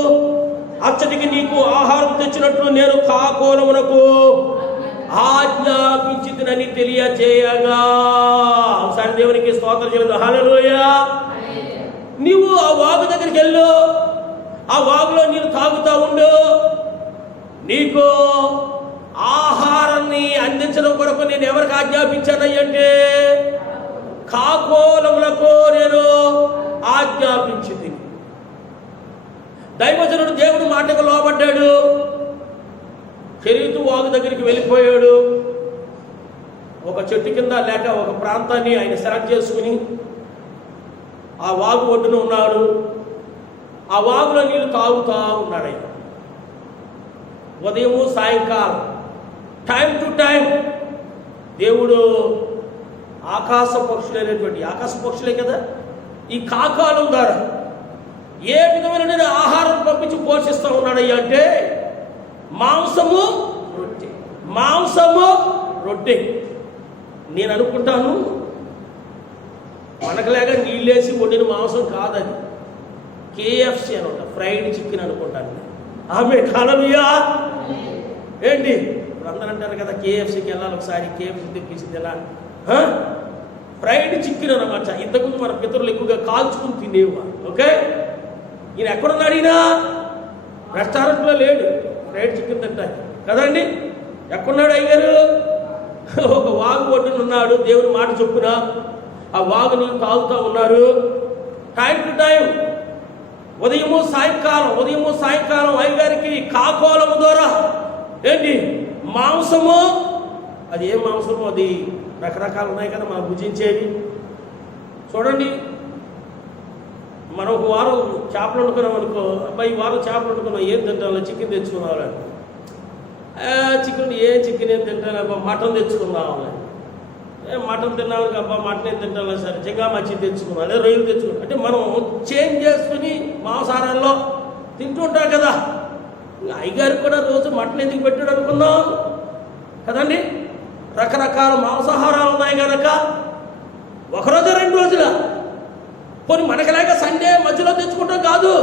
అచ్చటికి నీకు ఆహారం తెచ్చినట్లు నేను కాకోలమునకు ఆజ్ఞాపించితినని తెలియచేయగా. ఒకసారి దేవునికి స్తోత్రం చెబుదాం. హల్లెలూయా. నీవు ఆ వాగు దగ్గరికి వెళ్ళు, ఆ వాగులో నీరు తాగుతూ ఉండు, నీకు ఆహారాన్ని అందించడం కొరకు నేను ఎవరికి ఆజ్ఞాపించానంటే కాకోలములకు నేను ఆజ్ఞాపించింది. దైవజనుడు దేవుడు మాటకు లోబడ్డాడు, కెరీతు వాగు దగ్గరికి వెళ్ళిపోయాడు. ఒక చెట్టు కింద లేక ఒక ప్రాంతాన్ని ఆయన సెలెక్ట్ చేసుకుని ఆ వాగు ఒడ్డున ఉన్నాడు. ఆ వాగులో నీళ్ళు తాగుతూ ఉన్నాడు ఆయన. ఉదయము సాయంకాలం టైం టు టైం దేవుడు ఆకాశ పక్షులే కదా ఈ కాకాలం ద్వారా ఏ విధమైన ఆహారం పంపించి పోషిస్తూ ఉన్నాడయ్యా అంటే మాంసము రొట్టె. నేను అనుకుంటాను మనకులాగా నీళ్ళేసి వండిన మాంసం కాదని, KFC అనమాట, ఫ్రైడ్ చికెన్ అనుకుంటాను. ఆమె హల్లెలూయా. ఏంటి ఇప్పుడు అందరూ అంటారు కదా KFCకి వెళ్ళాలి, ఒకసారి KFC తెప్పించి తినాలి. ఫ్రైడ్ చికెన్ అనమాట. ఇంతకుముందు మన పితరులు ఎక్కువగా కాల్చుకుని తినేవారు. ఓకే, ఈయన ఎక్కడున్నాడు? ఈయన రెస్టారెంట్లో లేడు, ఫ్రైడ్ చికెన్ తింటాడు కదండి. ఎక్కడున్నాడు అయ్యారు? ఒక వాగు ఒడ్డున ఉన్నాడు. దేవుని మాట చొప్పున ఆ వాగు నీళ్ళు తాగుతూ ఉన్నారు. టైం టు టైం ఉదయము సాయంకాలం అయ్యగారికి కాకోలము ద్వారా ఏంటి మాంసము. అది ఏం మాంసము? అది రకరకాలు ఉన్నాయి కదా మనం భుజించేవి. చూడండి, మనం ఒక వారం చేపలు వండుకున్నాం అనుకో, అబ్బాయి ఈ వారం చేపలు వండుకున్నాం, ఏం తింటాం? చికెన్ తెచ్చుకున్నాం. చికెన్ ఏం తింటాను అబ్బా, మటన్ తెచ్చుకుందాం. మటన్ తిన్నాము అబ్బా, మటన్ ఏం తింటాను, సరే జంగా మచ్చి తెచ్చుకున్నాం, అదే రొయ్యలు తెచ్చుకున్నాం. అంటే మనం చేంజ్ చేసుకుని మాంసాహారాల్లో తింటుంటాం కదా. అయ్యగారికి కూడా రోజు మటన్ ఎందుకు పెట్టాడు అనుకుందాం కదండి. రకరకాల మాంసాహారాలు ఉన్నాయి కనుక ఒకరోజు 2 రోజుల పోనీ మనకలాగా సండే మధ్యలో తెచ్చుకుంటాం కాదు.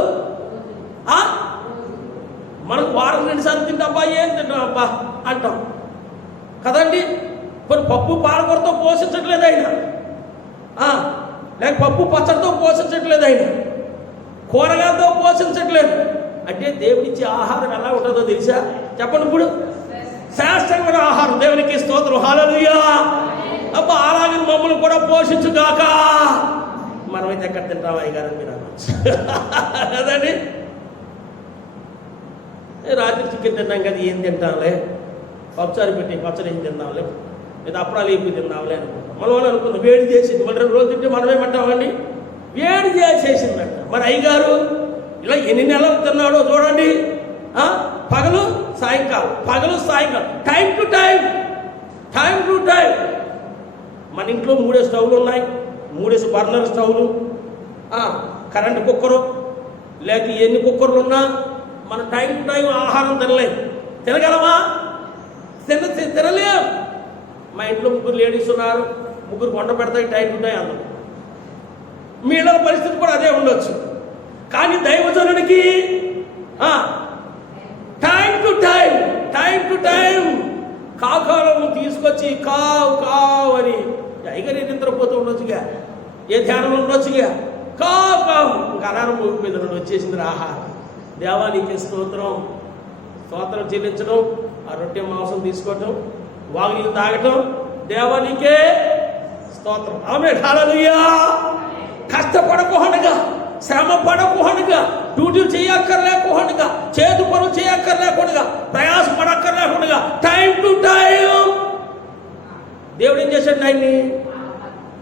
మనకు వారం 2 సార్లు తింటాబ్బా, ఏం తింటాం అబ్బా అంటాం కదండి. కొన్ని పప్పు పాలకూరతో పోషించట్లేదు ఆయన, లేక పప్పు పచ్చడితో పోషించట్లేదు ఆయన, కూరగాయలతో పోషించట్లేదు. అంటే దేవుడిచ్చే ఆహారం ఎలా ఉంటుందో తెలుసా? చెప్పండి. ఇప్పుడు శ్రేష్టమైన ఆహారం. దేవునికి స్తోత్రం, హల్లెలూయా. అబ్బా అలాగే మమ్మల్ని కూడా పోషించుగాక. మనమైతే ఎక్కడ తింటాం అయ్యగారు మీరు కదండి. రాత్రి చికెన్ తిన్నాం కదా, ఏం తింటాంలే, పప్పుచారు పెట్టి పచ్చడి ఏం తిందాంలే, లేదా అప్పుడాలు ఏపీ తిందాంలే అనుకుంటాం. మనం అనుకుందాం వేడి చేసింది. మళ్ళీ 2 రోజులు తింటే మనమేమంటామండి? వేడి చేసేసిందంట. మరి అయ్యగారు ఇలా ఎన్ని నెలలు తిన్నాడో చూడండి. పగలు సాయంకాలం టైం టు టైం. మన ఇంట్లో 3 స్టవ్లు ఉన్నాయి, 3 బర్నర్ స్టవ్లు, కరెంటు కుక్కరు, లేక ఎన్ని కుక్కర్లు ఉన్నా మన టైం టు టైం ఆహారం తినగలమా? తినలేం. మా ఇంట్లో 3 లేడీస్ ఉన్నారు, 3 వంట పెడతాయి టైం టు టైం అందరూ. మీ ఇళ్ళ పరిస్థితి కూడా అదే ఉండొచ్చు. కానీ దైవజనుడికి టైం టు టైం కాకాలను తీసుకొచ్చి కావు అని అయ్యగారు నిద్రపోతూ ఉండొచ్చుగా, ఏ ధ్యానంలో ఉండొచ్చుగా, కావు ఇంకా అలారం మీద వచ్చేసింది ఆహారం. దేవానికి స్తోత్రం చెల్లించడం, ఆ రొట్టె మాంసం తీసుకోవటం, వాగు నీళ్ళు తాగటం, దేవానికే స్తోత్రం. ఆమె హల్లెలూయా. కష్టపడకోహనగా, శ్రమ పడకోహనగా, డ్యూటీలు చేయక్కర్లేకోహనగా, చేతు పనులు చేయక్కర్లేకుండా, ప్రయాసపడక్కర్లేకుండా టైం టు టైం దేవుడు ఏం చేశాడు? ఆయన్ని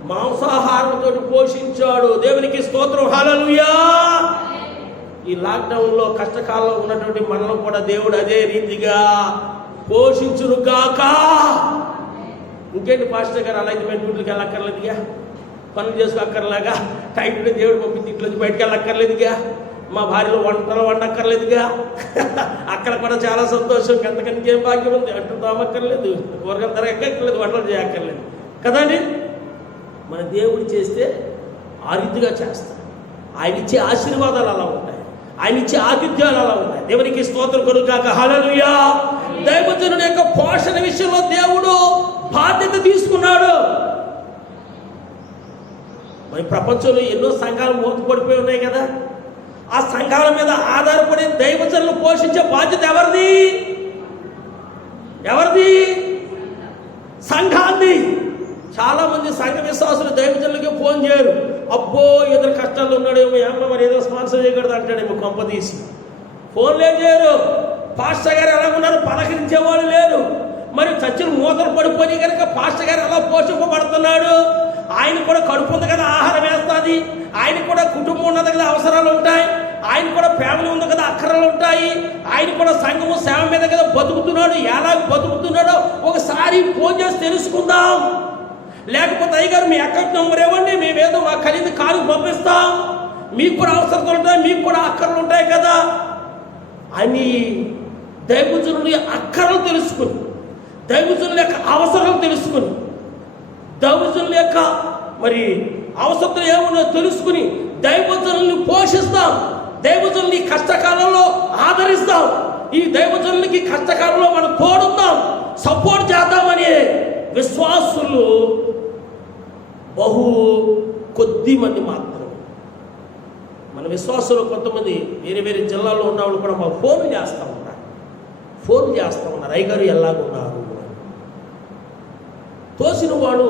మాంసాహారంతో పోషించాడు. దేవునికి స్తోత్రం, హల్లెలూయా. ఈ లాక్డౌన్లో కష్టకాలంలో ఉన్నటువంటి మనల్ని కూడా దేవుడు అదే రీతిగా పోషించును గాక. ఇంకేంటి పాస్టర్ గారు, అలా అయితే మేము డ్యూటీకి వెళ్ళక్కర్లేదుగా, పనులు చేసుకోక్కర్లాగా, టైంలో దేవుడు పంపించి ఇంట్లోంచి బయటకు వెళ్ళక్కర్లేదుగా, మా భార్యలో వంటలు వండక్కర్లేదుగా, అక్కడ కూడా చాలా సంతోషం. ఎంతకంటే ఏం భాగ్యం ఉంది. అంటూ తామక్కర్లేదు, కూరగాయల ధర ఎక్కర్లేదు, వంటలు చేయక్కర్లేదు కదండి. మన దేవుడు చేస్తే ఆ రీతిగా చేస్తాం. ఆయన ఇచ్చే ఆశీర్వాదాలు అలా ఉంటాయి, ఆయన ఇచ్చే ఆతిథ్యాలు అలా ఉంటాయి. దేవునికి స్తోత్రం కలుగుగాక, హల్లెలూయా. దైవజనుడి యొక్క పోషణ విషయంలో దేవుడు బాధ్యత తీసుకున్నాడు. మరి ప్రపంచంలో ఎన్నో సంఘాలు మూతపడిపోయి ఉన్నాయి కదా. ఆ సంఘాల మీద ఆధారపడి దైవజనులు పోషించే బాధ్యత ఎవరిది? సంఘాన్ని. చాలా మంది సంఘ విశ్వాసులు దైవజనులకి ఫోన్ చేయరు. అబ్బో ఏదో కష్టాలు ఉన్నాడేమో, ఏమో మరి ఏదో స్పాన్సర్ చేయకూడదు అంటాడేమో కొంప తీసి. ఫోన్లే చేయరు. పాస్టర్ గారు ఎలా ఉన్నారు పలకరించేవాళ్ళు లేరు. మరి చచ్చిన మూతలు పడిపోయి కనుక పాస్టర్ గారు ఎలా పోషింపబడుతున్నాడు? ఆయన కూడా కడుపు ఉంది కదా, ఆహారం వేస్తుంది. ఆయన కూడా కుటుంబం ఉన్నది కదా, అవసరాలు ఉంటాయి. ఆయన కూడా ఫ్యామిలీ ఉంది కదా, అక్కరలు ఉంటాయి. ఆయన కూడా సంఘము సేవ మీద కదా బతుకుతున్నాడు. ఎలా బతుకుతున్నాడో ఒకసారి ఫోన్ చేసి తెలుసుకుందాం. లేకపోతే అయ్యగారు మీ అకౌంట్ నెంబర్ ఇవ్వండి, మేమేదో మా ఖరీదు కాలు పంపిస్తాం, మీకు కూడా అవసరాలు ఉంటాయి, మీకు కూడా అక్కర్లు ఉంటాయి కదా అని దైవజనుల అక్కరలు తెలుసుకుని, దైవజనుల యొక్క అవసరాలు తెలుసుకుని, దైవజనుల యొక్క మరి అవసరం ఏమన్నా తెలుసుకుని దైవజనుల్ని పోషిస్తాం. దైవజనుల్ని కష్టకాలంలో ఆదరిస్తాం. ఈ దైవజనులకి కష్టకాలంలో మనం తోడుతాం, సపోర్ట్ చేద్దామని విశ్వాసులు బహు కొద్ది మంది మాత్రం. మన విశ్వాసులు కొంతమంది వేరే వేరే జిల్లాల్లో ఉన్నవాళ్ళు కూడా మాకు ఫోన్ చేస్తూ ఉన్నారు, అయ్యగారు ఎలాగున్నారు తోసిన వాడు.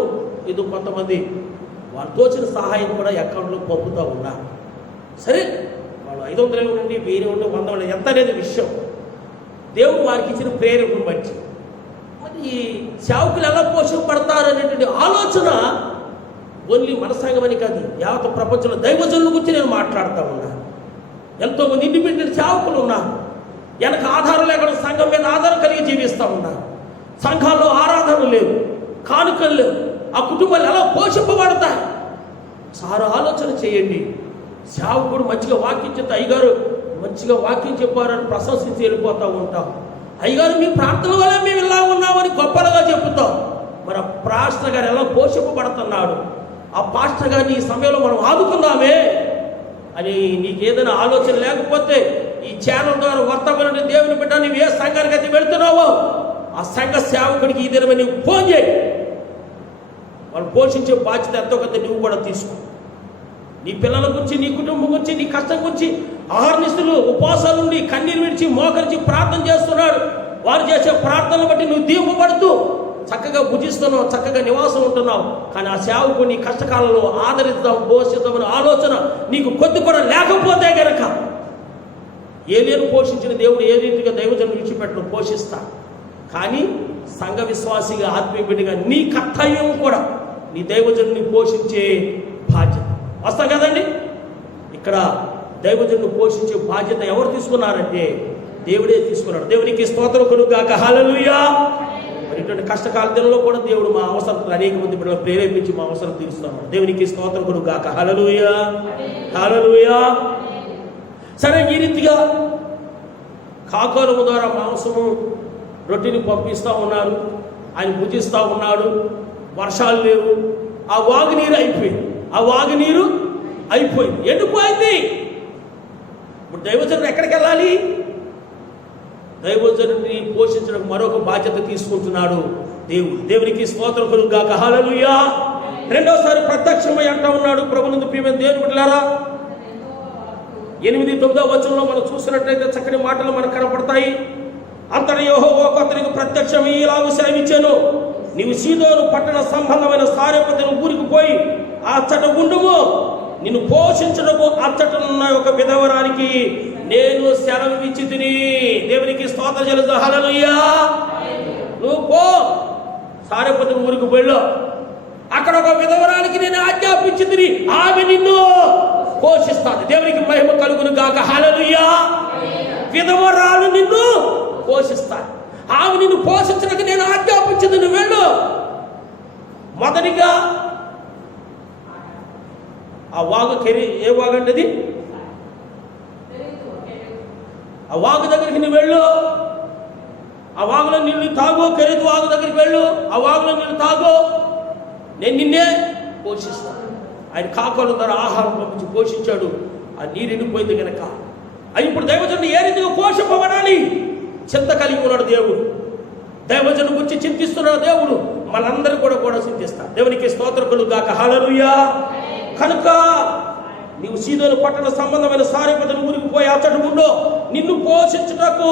ఇది కొంతమంది వాళ్ళు తోచిన సహాయం కూడా అకౌంట్లో పంపుతూ ఉన్నారు. సరే, వాళ్ళు 500 నుండి 1000 నుండి 100 ఎంత అనేది విషయం. దేవుడు వారికి ఇచ్చిన ప్రేరణను బట్టి మరి ఈ సేవకులు ఎలా పోషింపబడతారు అనేటువంటి ఆలోచన ఓన్లీ మన సంఘమని కాదు, యావత్ ప్రపంచంలో దైవజనుల గురించి నేను మాట్లాడుతూ ఉన్నాను. ఎంతోమంది ఇండిపెండెంట్ సేవకులు ఉన్నారు. వెనక ఆధారం లేకుండా సంఘం మీద ఆధారం కలిగి జీవిస్తూ ఉన్నారు. సంఘాల్లో ఆరాధనలు లేవు, కానుకలు లేవు. ఆ కుటుంబాలు ఎలా పోషింపబడతాయి? సారు ఆలోచన చేయండి. సేవకుడు మంచిగా వాక్యం చెప్తే అయ్యగారు మంచిగా వాక్యం చెప్పారని ప్రశంసించి వెళ్ళిపోతూ ఉంటాం. అయ్యగారు మీ ప్రార్థన వల్ల మేము ఇలా ఉన్నామని గొప్పలుగా చెప్తాం. మరి ఆ పాస్టర్ గారు ఎలా పోషింపబడుతున్నాడు? ఆ పాస్టర్ గారిని ఈ సమయంలో మనం ఆదుకుందామే అని నీకేదైనా ఆలోచన లేకపోతే ఈ ఛానల్ ద్వారా వర్తమాన దేవుని బిడ్డ నువ్వు ఏ సంఘానికి అయితే వెళ్తున్నావో ఆ సంఘ సేవకుడికి ఈ దినమే నువ్వు ఫోన్ చేయి. వాళ్ళు పోషించే బాధ్యత ఎంతో కొంత నువ్వు కూడా తీసుకో. నీ పిల్లల గురించి, నీ కుటుంబం గురించి, నీ కష్టం గురించి ఆహర్నిస్తులు ఉపవాసాలు ఉండి కన్నీరు విడిచి మోకరించి ప్రార్థన చేస్తున్నాడు. వారు చేసే ప్రార్థనలు బట్టి నువ్వు దీపపడుతూ చక్కగా భుజిస్తున్నావు, చక్కగా నివాసం ఉంటున్నావు. కానీ ఆ సేవకు నీ కష్టకాలంలో ఆదరిద్దాం, పోషిద్దామని ఆలోచన నీకు కొద్ది కూడా లేకపోతే గనక ఏలియను పోషించిన దేవుడు ఏ రీతిగా దైవజనులు విడిచిపెట్టడం పోషిస్తా. కానీ సంఘ విశ్వాసిగా, ఆత్మీయ బిడ్డగా నీ కర్తవ్యం కూడా నీ దైవజనుని పోషించే బాధ్యత. వస్తాం కదండి. ఇక్కడ దైవజనుని పోషించే బాధ్యత ఎవరు తీసుకున్నారంటే దేవుడే తీసుకున్నాడు. దేవునికి స్తోత్రం కలుగుగాక. హల్లెలూయా. మరి ఇటువంటి కష్టకాల దినంలో కూడా దేవుడు మా అవసరం అనేక మంది బిడ్డలు ప్రేరేపించి మా అవసరం తీరుస్తున్నాడు. దేవునికి స్తోత్రం కలుగుగాక. హల్లెలూయా, హల్లెలూయా. సరే, ఈ రీతిగా కాకోరము ద్వారా మాంసము రొట్టెని పంపిస్తూ ఉన్నారు. ఆయన భుజిస్తూ ఉన్నాడు. వర్షాలు లేవు. ఆ వాగునీరు అయిపోయింది. ఎండిపోయింది. ఇప్పుడు దైవజనుడు ఎక్కడికి వెళ్ళాలి? దైవజనుడిని పోషించడం మరొక బాధ్యత తీసుకుంటున్నాడు దేవుడు. దేవునికి స్తోత్రం కలుగుగాక. హల్లెలూయా. రెండోసారి ప్రత్యక్షమై అంటా ఉన్నాడు. ప్రభునందు ప్రియమైన దేవుని బిడ్డలారా, 8-9 వచనంలో మనం చూసినట్లయితే చక్కని మాటలు మనకు కనపడతాయి. అంతటి యెహోవా అతనికి ప్రత్యక్షమై ఇలాగ సెలవిచ్చెను, నీవు సీదోను పట్టణ సంబంధమైన సారెపతుని ఊరికి పోయి అచ్చట ఉండుము. నిన్ను పోషించడము అచ్చటనున్న ఒక విధవరానికి నేను సెలవు ఇచ్చి తిని. దేవునికి స్తోత్రం చెల్లిద్దాం. హల్లెలూయా. నువ్వు పో, సారెపతుని ఊరికి వెళ్ళు. అక్కడ ఒక విధవరానికి నేను ఆజ్ఞాపించి తిని, ఆమె నిన్ను పోషిస్తాను. దేవునికి మహిమ కలుగును గాక. హల్లెలూయా. విధవరాలు నిన్ను పోషిస్తాను. ఆమె నిన్ను పోషించడానికి నేను ఆజ్ఞాపించింది, నువ్వు వెళ్ళు. మొదటిగా ఆ వాగు ఏ వాగు అంటే అది? ఆ వాగు దగ్గరికి నువ్వు వెళ్ళు. ఆ వాగులో నీళ్ళు తాగు. కెరీతు వాగు దగ్గరికి వెళ్ళు. ఆ వాగులో నీళ్ళు తాగు. నేను నిన్నే పోషిస్తాను. ఆయన కాకోల ద్వారా ఆహారం పంపించి పోషించాడు. ఆ నీరు ఎండిపోయింది కనుక ఇప్పుడు దైవజనుడు ఏ రీతిగా పోషింపబడాలి చింత కలిగి ఉన్నాడు దేవుడు. దైవజను గురించి చింతిస్తున్నాడు దేవుడు. మనందరూ కూడా చింతిస్తాడు. దేవునికి స్తోత్రం కలుగుగాక. హల్లెలూయా. కనుక నీవు సీదోను పట్టణ సంబంధమైన సారెపతుని ఊరికి పోయి అచ్చట ఉండు. నిన్ను పోషించుటకు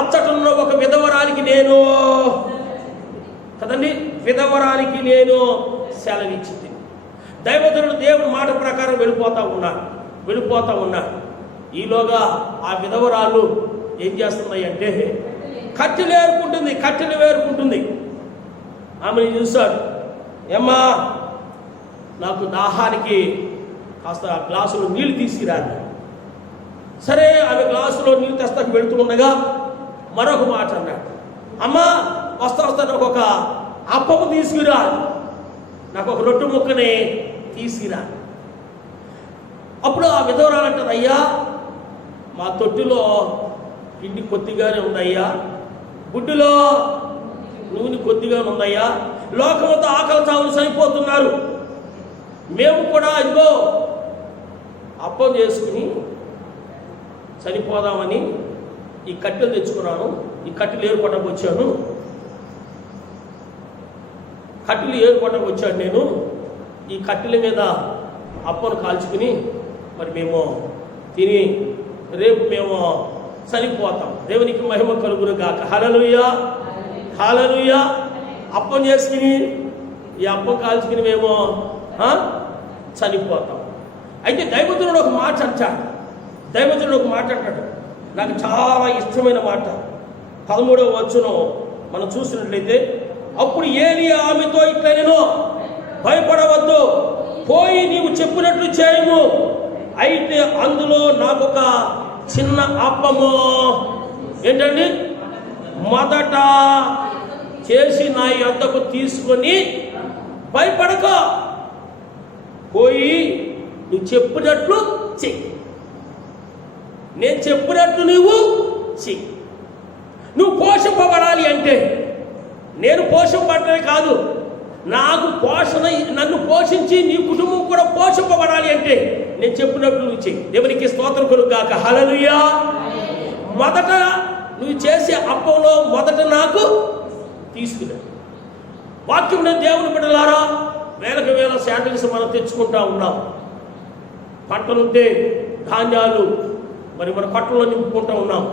అచ్చటంలో ఒక విధవరానికి నేను కదండి విధవరానికి నేను సెలవిచ్చింది. దైవజనుడు దేవుడు మాట ప్రకారం వెళ్ళిపోతా ఉన్నాడు. ఈలోగా ఆ విధవరాలు ఏం చేస్తున్నాయి అంటే కట్టెలు వేరుకుంటుంది. ఆమెను చూశాడు, ఏమ్మా నాకు దాహానికి కాస్త గ్లాసులో నీళ్లు తీసుకురాను. సరే, ఆమె గ్లాసులో నీళ్ళు తెస్తాకు వెళుతూ ఉండగా మరొక మాట అన్నాడు, అమ్మా వస్తా నాకు ఒక అప్పము తీసుకురా, నాకు ఒక రొట్టె ముక్కని తీసుకురా. అప్పుడు ఆ విధవరాలు అంటారు, అయ్యా మా తొట్టిలో పిండి కొద్దిగానే ఉందయ్యా, గుడ్డులో నూనె కొద్దిగానే ఉందయ్యా, లోకమంతా ఆకలి చావులు చనిపోతున్నారు, మేము కూడా ఇదిగో అప్పం చేసుకుని చనిపోదామని ఈ కట్టెలు తెచ్చుకున్నాను, ఈ కట్టెలు ఏరుకోవడానికి వచ్చాను నేను. ఈ కట్టెల మీద అప్పను కాల్చుకుని మరి మేము తిని రేపు మేము చనిపోతాం. దేవునికి మహిమ కలుగును గాక. హల్లెలూయా, హల్లెలూయా. అప్పం చేసుకుని ఈ అప్పం కాల్చుకుని మేము చనిపోతాం. అయితే దైవజనుడు ఒక మాట అంటాడు, నాకు చాలా ఇష్టమైన మాట. 13వ వచనం మనం చూసినట్లయితే, అప్పుడు ఏలియా ఆమెతో ఇట్లా, నేను భయపడవద్దు, పోయి నీవు చెప్పినట్లు చేయము, అయితే అందులో నాకు ఒక చిన్న అప్పము ఏంటండి మొదట చేసి నా యొద్దకు తీసుకొని భయపడక పోయి నువ్వు చెప్పినట్లు చెయ్యి, నేను చెప్పినట్లు నువ్వు చెయ్యి. నువ్వు పోషింపబడాలి అంటే, నేను పోషింపబడమే కాదు, నాకు నన్ను పోషించి నీ కుటుంబం కూడా పోషింపబడాలి అంటే నేను చెప్పినట్లు నువ్వు చెయ్యి. దేవునికి స్తోత్రం కలుగు గాక. హల్లెలూయా. మొదట నువ్వు చేసే అప్పంలో మొదట నాకు తీసుకురా. వాక్యం దేవుని బిడ్డలారా, వేలకు వేల శాండిల్స్ మనం తెచ్చుకుంటా ఉన్నాం. పంటలుంటే ధాన్యాలు మరి మన పట్టణంలో నింపుకుంటూ ఉన్నాం.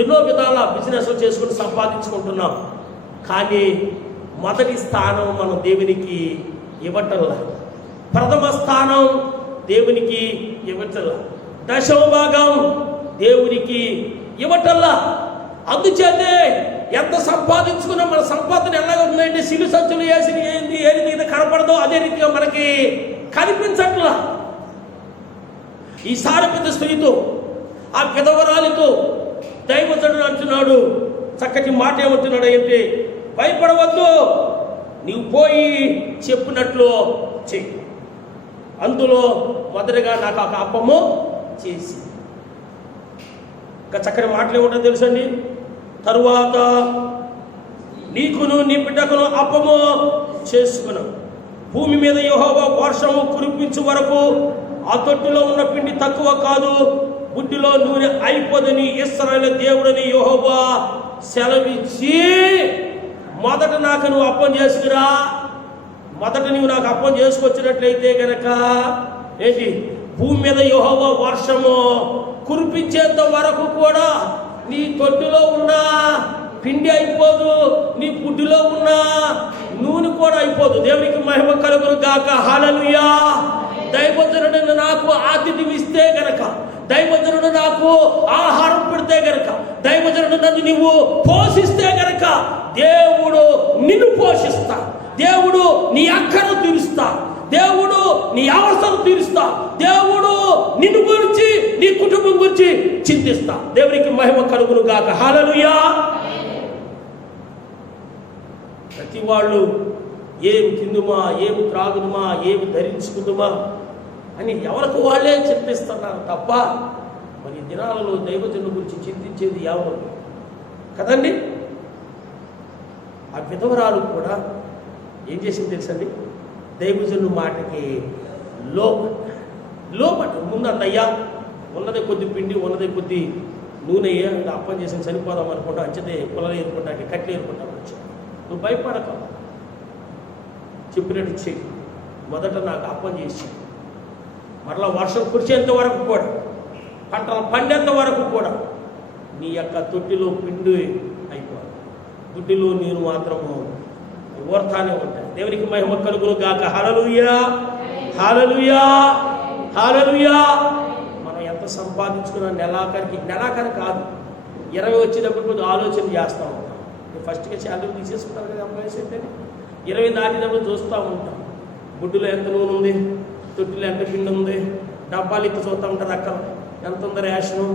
ఎన్నో విధాల బిజినెస్లు చేసుకుని సంపాదించుకుంటున్నాం. కానీ మొదటి స్థానం మనం దేవునికి ఇవ్వటల్లా, ప్రథమ స్థానం దేవునికి ఇవ్వటల్లా, 10వ భాగం దేవునికి ఇవ్వటల్లా. అందుచేతే ఎంత సంపాదించుకున్నా మన సంపాదన ఎలాగ ఉందంటే, సిలు సంచులు వేసి ఏ రీతిగా కనపడదో అదే రీతిగా మనకి కనిపించట్లా. ఈ సారపిత స్త్రీతో, ఆ విధవరాలితో దైవజనుడు అంటున్నాడు, చక్కటి మాట ఏమంటున్నాడు అంటే, భయపడవద్దు, నీవు పోయి చెప్పినట్లు చెయ్యి, అందులో మొదటిగా నాకు ఒక అప్పము చేసి. ఇంకా చక్కని మాటలు ఏమంటో తెలుసండి, తరువాత నీకును నీ బిడ్డకును అప్పము చేసుకున్నావు, భూమి మీద యెహోవా వర్షము కురిపించు వరకు ఆ తొట్టిలో ఉన్న పిండి తక్కువ కాదు, బుడ్డిలో నూనె అయిపోదని ఇశ్రాయేలు దేవుడని యెహోవా సెలవిచ్చి, మొదట నాకు నువ్వు అప్పం చేసుకురా. మొదట నువ్వు నాకు అప్పం చేసుకొచ్చినట్లయితే గనక ఏంటి, భూమి మీద యెహోవా వర్షము కురిపించేంత వరకు కూడా నీ తొట్టిలో ఉన్న పిండి అయిపోదు, నీ బుడ్డిలో ఉన్న నూనె కూడా అయిపోదు. దేవునికి మహిమ కలుగును గాక. హల్లెలూయా. దైవజనుడు నాకు ఆతిథ్యం ఇస్తే గనక, దైవజనుడు నాకు ఆహారం పెడితే గనక, దైవజనుడు నన్ను నీవు పోషిస్తే గనక, దేవుడు నిన్ను పోషిస్తా, దేవుడు నీ అక్కను తీరుస్తా, దేవుడు నీ అవసరం తీరుస్తా, దేవుడు నిన్ను గురించి నీ కుటుంబం గురించి చింతిస్తా. దేవునికి మహిమ కలుగును గాక. హల్లెలూయా. ప్రతి వాళ్ళు ఏమి తిందుమా, ఏమి త్రాగుదుమా, ఏమి ధరించుకుందుమా అని ఎవరికి వాళ్ళే చింతిస్తున్నారు తప్ప మరి దినాలలో దైవజనుల గురించి చింతించేది ఎవరు కదండి. ఆ విధవరాలు కూడా ఏం చేసింది తెలుసండి, దైవజనుల మాటకి లోపట ముందన్నయ్యా, ఉన్నదే కొద్ది పిండి, ఉన్నదే కొద్ది నూనె, అప్పం చేసి చనిపోదాం అనుకుంటా, అంచతే పొలం ఏరుకుంటానికి కట్టెలు ఏరుకుంటాను వచ్చాను. నువ్వు భయపడక, చెప్పినట్టు చెయ్యి, మొదట నాకు అప్పం చేసి, మరలా వర్షం కురిసేంత వరకు కూడా, పంటలు పండేంత వరకు కూడా నీ యొక్క తొట్టిలో పిండి అయిపోవాలి, బుడ్డిలో నీరు మాత్రము ఊరతానే ఉంటాయి. దేవునికి మహిమ కలుగును గాక. హల్లెలూయా, హల్లెలూయా, హల్లెలూయా. మనం ఎంత సంపాదించుకున్నా నెలాఖరికి కాదు, 20 వచ్చేటప్పుడు కొద్దిగా ఆలోచన చేస్తూ ఉంటాం. ఫస్ట్గా శాలరీ తీసేసుకుంటారు కదా అబ్బాయి అంటే 20 దాటినప్పుడు చూస్తూ ఉంటాం. గుడ్డులో ఎంత నూనె ఉంది, తొట్టిలో ఎంత పిండి ఉంది, డబ్బాలు ఇప్పి చూస్తూ ఉంటారు. అక్కడ ఎంత ఉంది రేషను,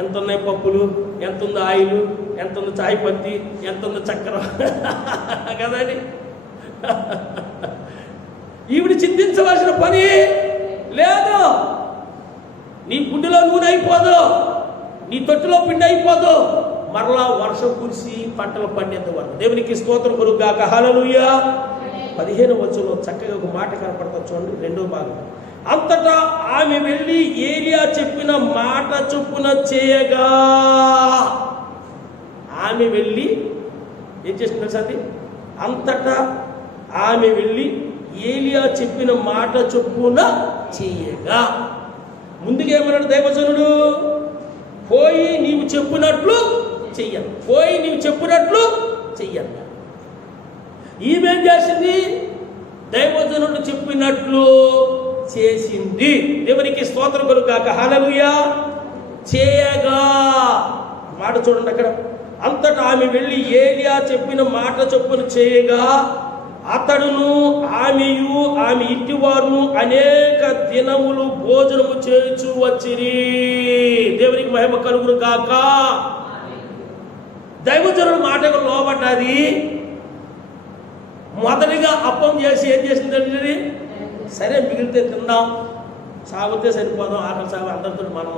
ఎంత ఉన్నాయి పప్పులు, ఎంత ఉంది ఆయిల్, ఎంత ఉంది చాయ్ పత్తి, ఎంత ఉంది చక్కెర కదండి. ఈవిడ చింతించవలసిన పని లేదు. నీ గుండెలో నూనె అయిపోదు, నీ తొట్టిలో పిండి అయిపోదు, మరలా వర్షం కురిసి పంటలు పండేంత వరకు. దేవునికి స్తోత్రం కలుగుగాక. హల్లెలూయా. 15వ వచనంలో చక్కగా ఒక మాట కనపడతా చూడండి, 2వ భాగం. అంతటా ఆమె వెళ్ళి ఏలియా చెప్పిన మాట చొప్పున చేయగా. ఆమె వెళ్ళి ఏం చేస్తున్నారు సార్? అంతటా ఆమె వెళ్ళి ఏలియా చెప్పిన మాట చొప్పున చేయగా. ముందుగా ఏమన్నాడు దైవజనుడు? పోయి నీవు చెప్పినట్లు చెయ్యాలి, పోయి నీవు చెప్పినట్లు చెయ్యాలి. ఈమెం చేసింది? దైవజనుడు చెప్పినట్లు చేసింది. దేవునికి స్తోత్రం కలుగాక. హల్లెలూయా. చేయగా మాట చూడండి అక్కడ. అంతటా ఆమె వెళ్ళి ఏలియా చెప్పిన మాట చొప్పున చేయగా అతడును ఆమెయు ఆమె ఇంటివారును అనేక దినములు భోజనము చేయించు వచ్చిరి. దేవునికి మహిమ కలుగును గాక. దైవజనుడు మాటకు లోబడ్డది. మొదటిగా అప్పం చేసి ఏం చేసిందండి? సరే మిగిలితే తిందాం, సాగితే సరిపోదాం, ఆకలి సాగు అందరితో మనం.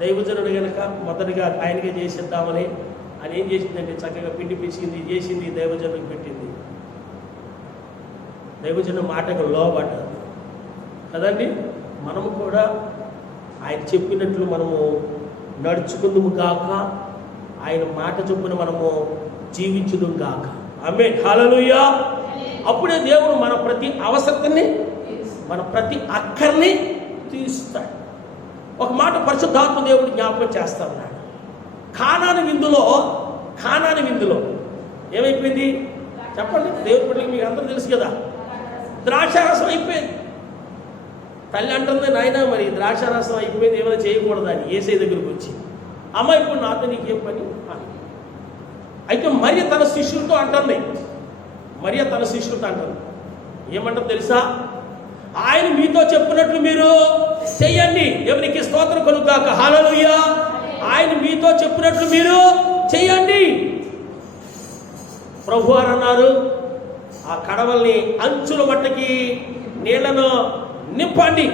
దైవజనుడు కనుక మొదటిగా ఆయనకే చేసిద్దామని ఆయన ఏం చేసిందండి? చక్కగా పిండి పిసికింది, చేసింది, దైవజనుడికి పెట్టింది. దైవజనుడు మాటకు లోబడ్డారు కదండి. మనము కూడా ఆయన చెప్పినట్లు మనము నడుచుకుందుము గాక, ఆయన మాట చొప్పున మనము జీవించుదుము గాక. ఆమేన్. హల్లెలూయా. అప్పుడే దేవుడు మన ప్రతి అవసరతని, మన ప్రతి అక్కర్ని తీరుస్తాడు. ఒక మాట పరిశుద్ధాత్మ దేవుడు జ్ఞాపకం చేస్తా ఉన్నాడు. కానాను విందులో ఏమైపోయింది చెప్పండి? దేవుడి బిడ్డలకి మీకు అందరూ తెలుసు కదా, ద్రాక్షారసం అయిపోయింది. తల్లి అంటుంది, నాయన మరి ద్రాక్షారసం అయిపోయింది, ఏమైనా చేయకూడదని యేసయ్య దగ్గరికి వచ్చి, అమ్మ ఇప్పుడు నాతో నీకేం పని అని. అయితే మరియ తన శిష్యులతో అంటుంది, ఏమంటారు తెలుసా? ఆయన మీతో చెప్పినట్లు మీరు చెయ్యండి. దేవునికి స్తోత్రం కలుగుగాక. హల్లెలూయా. ఆయన మీతో చెప్పినట్లు మీరు చెయ్యండి. ప్రభువారు అన్నారు, ఆ కడవల్ని అంచుల మట్టకి నీళ్లను నింపండి.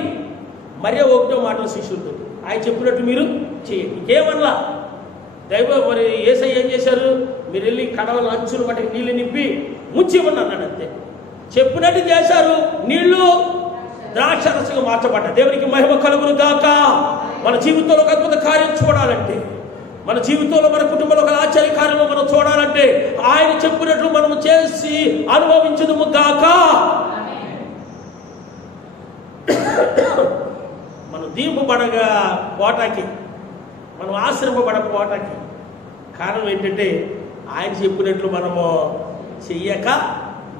మరియ ఒకటో మాటలు శిష్యులతో, ఆయన చెప్పినట్లు మీరు చేయండి. ఇంకేమన్నా మరి యేసయ్య ఏం చేశారు? మీరు వెళ్ళి కడవల అంచుల మట్టకి నీళ్ళు నింపి ముంచివ్వండి అన్నాడు. అంతే, చెప్పినట్టు చేశారు. నీళ్లు ద్రాక్షరసంగా మార్చబడ్డాయి. దేవునికి మహిమ కలుగును గాక. మన జీవితంలో ఒక అద్భుత కార్యం చూడాలంటే, మన జీవితంలో మన కుటుంబంలో ఒక ఆశ్చర్య కార్యము మనం చూడాలంటే ఆయన చెప్పినట్లు మనము చేసి అనుభవించుదుము గాక. మనం దీపబడగా పోటాకి, మనం ఆశ్రమపడకపోవటానికి కారణం ఏంటంటే ఆయన చెప్పినట్లు మనము చెయ్యక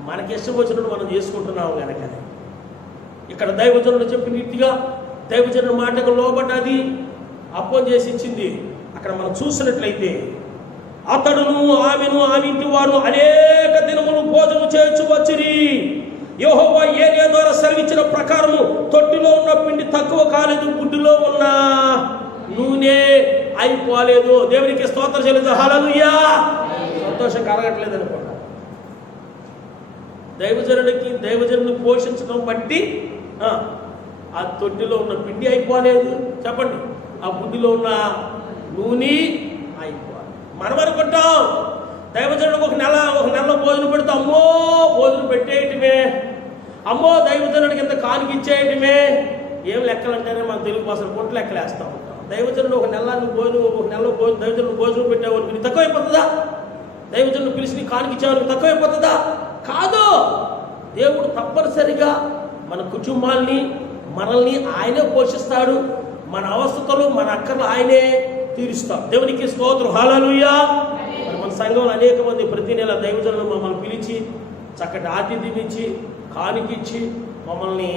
మనకి ఇష్టం వచ్చినట్టు మనం చేసుకుంటున్నాము కనుక. ఇక్కడ దైవజనుడు చెప్పిన రీతిగా దైవజనుడు మాటకు లోబడ్డది, అప్పం చేసి ఇచ్చింది. అక్కడ మనం చూసినట్లయితే అతడును ఆమెను ఆమె ఇంటి వారు అనేక దినములు భోజనం చేయొచ్చు వచ్చిరి. యెహోవా ఏలియా ద్వారా సెలవిచ్చిన ప్రకారము తొట్టిలో ఉన్న పిండి తక్కువ కాలేదు, గుడ్డులో ఉన్న నూనె అయిపోలేదు. దేవునికి స్తోత్రం చెల్లిద్దాం. హల్లెలూయా. సంతోషం కలగట్లేదు అనుకుంటా. దైవజనుడిని పోషించడం బట్టి ఆ తొట్టిలో ఉన్న పిండి అయిపోలేదు, చెప్పండి, ఆ గుడ్డిలో ఉన్న నూనె అయిపోవాలి. మనం అనుకుంటాం దైవజనుడికి ఒక నెలలో భోజనం పెడితే అమ్మో భోజనం పెట్టేయటమే, అమ్మో దైవజనుడికి ఇంత కానుక ఇచ్చేయటమే. ఏం లెక్కలు అంటేనే మన తెలుగు భాషలో పొట్టు లెక్కలు వేస్తూ ఉంటాం. దైవజనుడు ఒక నెలలో దైవజనుడు భోజనం పెట్టేవాడికి నీకు తక్కువైపోతుందా? దైవజనుడు పిలిచి నీ కానుక ఇచ్చేవాడికి తక్కువైపోతుందా? కాదు. దేవుడు తప్పనిసరిగా మన కుటుంబాల్ని, మనల్ని ఆయనే పోషిస్తాడు. మన అవస్థలు, మన అక్కర్లు ఆయనే తీరుస్తాడు. దేవునికి స్తోత్రం. హల్లెలూయా. మరి మన సంఘంలో అనేక మంది ప్రతి నెల దైవజనులు మమ్మల్ని పిలిచి చక్కటి ఆతిథ్యం ఇచ్చి కానుకిచ్చి మమ్మల్ని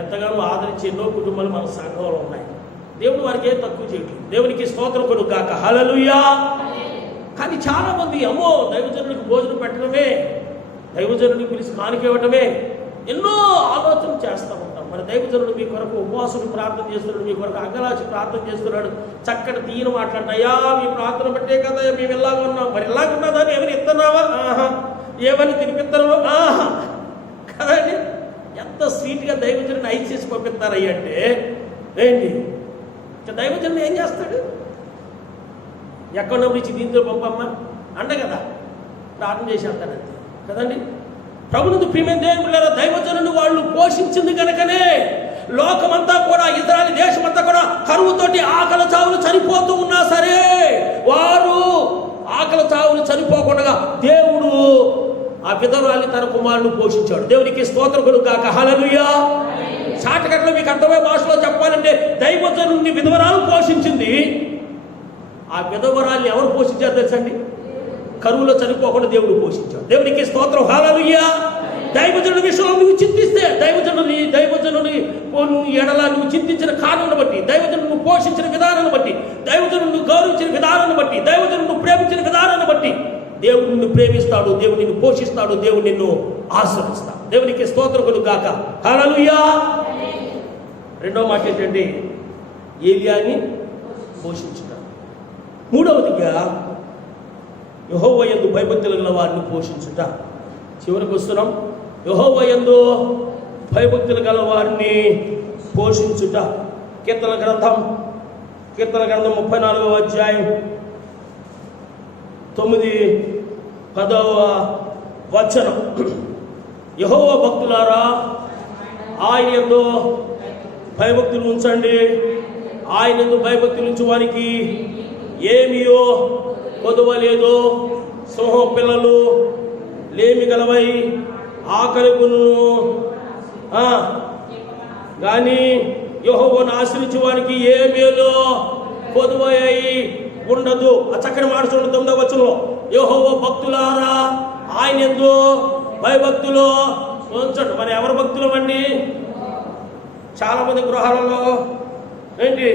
ఎంతగానో ఆదరించి ఎన్నో కుటుంబాలు మన సంఘంలో ఉన్నాయి. దేవుడు వారికి ఏం తక్కువ చేయట్లేదు. దేవునికి స్తోత్రం కలుగు గాక. హల్లెలూయా. కానీ చాలా మంది అమ్మో దైవజనుడికి భోజనం పెట్టడమే, దైవజనుడిని పిలిచి కానుక ఇవ్వటమే, ఎన్నో ఆలోచనలు చేస్తూ ఉంటాం. మరి దైవజనుడు మీ కొరకు ఉపవాసుడు ప్రార్థన చేస్తున్నాడు, మీ కొరకు అంగలాచి ప్రార్థన చేస్తున్నాడు, చక్కటి తీయను మాట్లాడిన అయ్యా మీ ప్రార్థన బట్టే కదా మేము ఎలాగ ఉన్నాం. మరి ఎలాగ ఉన్నదా ఏమైనా ఇస్తున్నావా? ఏమని తినిపిస్తున్నావా? కదండి. ఎంత స్వీట్గా దైవజనుడిని ఐస్ చేసి పంపిస్తారయ్య అంటే ఏంటి, దైవజనుడు ఏం చేస్తాడు? ఎక్కడ నుంచి దీంతో పంపమ్మా అండ కదా, ప్రార్థన చేసేస్తాడంతే కదండి. ప్రభునందు ప్రియమైన దేవుని బిడ్డలారా, దైవజనులను వాళ్ళు పోషించింది కనుకనే లోకమంతా కూడా, ఇజ్రాయెల్ దేశమంతా కూడా కరువుతోటి ఆకలి చావులు చనిపోతూ ఉన్నా సరే వారు ఆకలి చావులు చనిపోకుండా దేవుడు ఆ విధవరాలిని తన కుమారుడు పోషించాడు. దేవునికి స్తోత్రం కలుగు గాక. హల్లెలూయా. షార్ట్కట్లో మీకు అర్థమయ్యే భాషలో చెప్పాలంటే దైవజనుడిని విధవరాలు పోషించింది. ఆ విధవరాల్ని ఎవరు పోషించారు తెలుసండి? కరువులో చనిపోకుండా దేవుడు పోషించాడు. దేవునికి స్తోత్రం. హల్లెలూయా. దైవజనుడి విషయంలో నువ్వు చింతిస్తే, దైవజనుని ఎడల నువ్వు చింతించిన కారణాన్ని బట్టి, దైవజనుడు పోషించిన విధానాన్ని బట్టి, దైవజనుడు గౌరవించిన విధానాన్ని బట్టి, దైవజనుడు ప్రేమించిన విధానాన్ని బట్టి దేవుడు నిన్ను ప్రేమిస్తాడు, దేవుడు నిన్ను పోషిస్తాడు, దేవుడు నిన్ను ఆశీర్వదిస్తాడు. దేవునికి స్తోత్రం కలుగు గాక. హల్లెలూయా. రెండో మాట ఏంటంటే ఏలియాని పోషించుతాడు. మూడవదిగా యెహోవా యందు భయభక్తులు గల వారిని పోషించుట. చివరికి వస్తున్నాం. యెహోవా యందు భయభక్తులు గల వారిని పోషించుట. కీర్తన గ్రంథం 34వ అధ్యాయం 9-10వ వచనం. యెహోవా భక్తులారా ఆయన యందు భయభక్తులు ఉంచండి, ఆయన యందు భయభక్తులు ఉంచు వారికి ఏమియో కొదవలేదు. సింహం పిల్లలు లేమి గలవై ఆకలి గును కానీ యెహోవాను ఆశ్రయించు వారికి ఏ మేలో కొదువై ఉండదు. ఆ చక్కని మాట చూడండి 9వ వచనంలో. యెహోవా భక్తులారా ఆయన యందు భయభక్తులు ఉంచండి. మరి ఎవరు భక్తులు అండి? చాలా మంది గృహాలలో ఏంటి,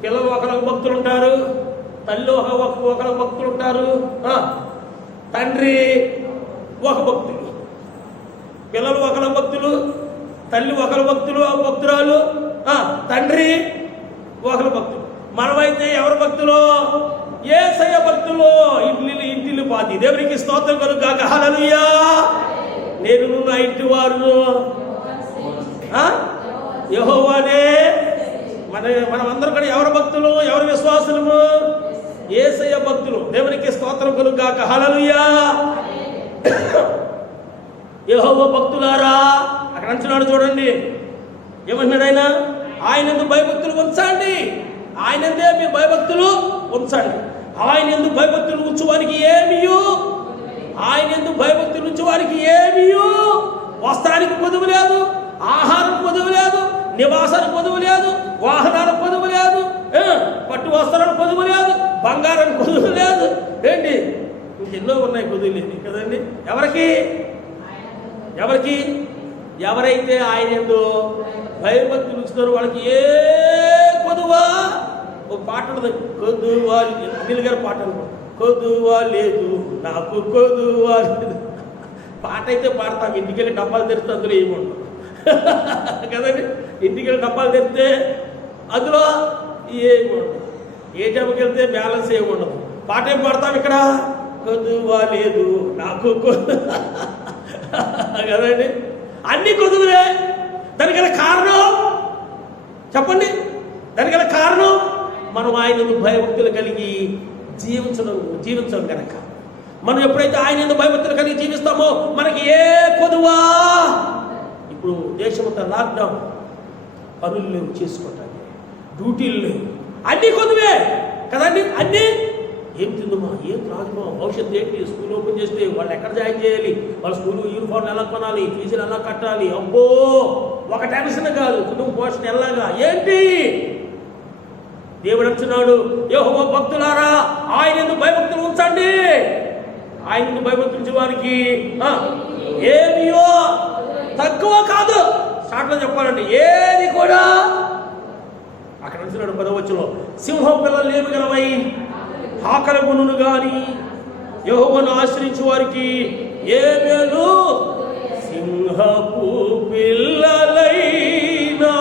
పిల్లలు ఒకరికి భక్తులు ఉంటారు, తల్లి ఒకరికి భక్తులు ఉంటారు, తండ్రి ఒక భక్తులు, పిల్లలు ఒకరి భక్తులు, తల్లి ఒకరి భక్తులు భక్తురాలు, తండ్రి ఒకరి భక్తులు. మనమైతే ఎవరి భక్తులు? యేసయ్య భక్తులు. ఇంటిల్లు పాతి. దేవునికి స్తోత్రం కలుగు గాక. హల్లెలూయా. నేను నా ఇంటి వారు యెహోవానే. మనమందరం కూడా ఎవరి భక్తులు, ఎవరి విశ్వాసులము? యేసయ్య భక్తులు. దేవునికి స్తోత్రం కలుగు గాక. హల్లెలూయా. యెహోవా భక్తులారా అక్కడ అంటున్నాడు చూడండి, ఏమంటున్నాడు ఆయన? ఆయన యందు భయభక్తులు ఉంచండి, ఆయన యందే మీరు భయభక్తులు ఉంచండి. ఆయన యందు భయభక్తులు ఉంచు వారికి ఏమియు, ఆయన యందు భయభక్తులు ఉంచు వారికి ఏమియు వస్త్రానికి పొదువు లేదు, ఆహారం పొదువు లేదు, నివాసానికి పొదువు లేదు, వాహనాలకు పొదువు లేదు, పట్టు వస్త్రాలకు పొదువు లేదు, బంగారానికి పొదువు లేదు. ఏంటి ఎన్నో ఉన్నాయి పొదువులేని కదండి. ఎవరికి ఎవరైతే ఆయన యందు భయభక్తులు ఉంచుతారో వాళ్ళకి ఏ కొదువా. ఒక పాట ఉంటుంది, కొదువా అనిల్ గారి పాట అనుకో, కొదువా లేదు నాకు కొదువా లేదు. పాట అయితే పాడతాం, ఇంటికెళ్ళి డబ్బాలు తెరిస్తే అందులో ఏముండవు కదండి. ఇంటికెళ్ళి డబ్బాలు తెరిస్తే అందులో ఏముండవు, ఏటీఎంకి వెళ్తే బ్యాలెన్స్ ఏముండదు. పాట ఏం పాడతాం ఇక్కడ? కొదువా లేదు నాకు కదండి. అన్ని కొదువులే. దానికల కారణం చెప్పండి. దానికల కారణం మనం ఆయనను భయభక్తులు కలిగి జీవించడం కనుక. మనం ఎప్పుడైతే ఆయన భయభక్తులు కలిగి జీవిస్తామో మనకి ఏ కొదువా. ఇప్పుడు దేశమంతా లాక్డౌన్, పనులు లేవు చేసుకోవటానికి, డ్యూటీలు లేవు, అన్ని కొదువే కదండి. అన్నీ ఏం తిందుమా, ఏం రాదుమా, భవిష్యత్తు ఏంటి, స్కూల్ ఓపెన్ చేస్తే వాళ్ళు ఎక్కడ జాయిన్ చేయాలి, వాళ్ళ స్కూల్ యూనిఫార్మ్ ఎలా కొనాలి, ఫీజులు ఎలా కట్టాలి, అబ్బో ఒక టెన్షన్ కాదు, కుటుంబ పోషణ ఎలాగా ఏంటి. దేవుడు అంటున్నాడు, యెహోవా భక్తులారా ఆయన యందు భయభక్తులు ఉంచండి, ఆయన యందు భయభక్తులు ఉంచే వారికి ఏమియో తక్కువ కాదు. షార్ట్లో చెప్పాలంటే ఏది కూడా. ఆ అక్కడ అంటున్నాడు 10వ వచనంలో, సింహం పిల్లలు లేమిగలవై ఆకలి కొనును గాని యెహోవాను ఆశ్రయించు వారికి ఏ మేలు? సింహపు పిల్లలైనా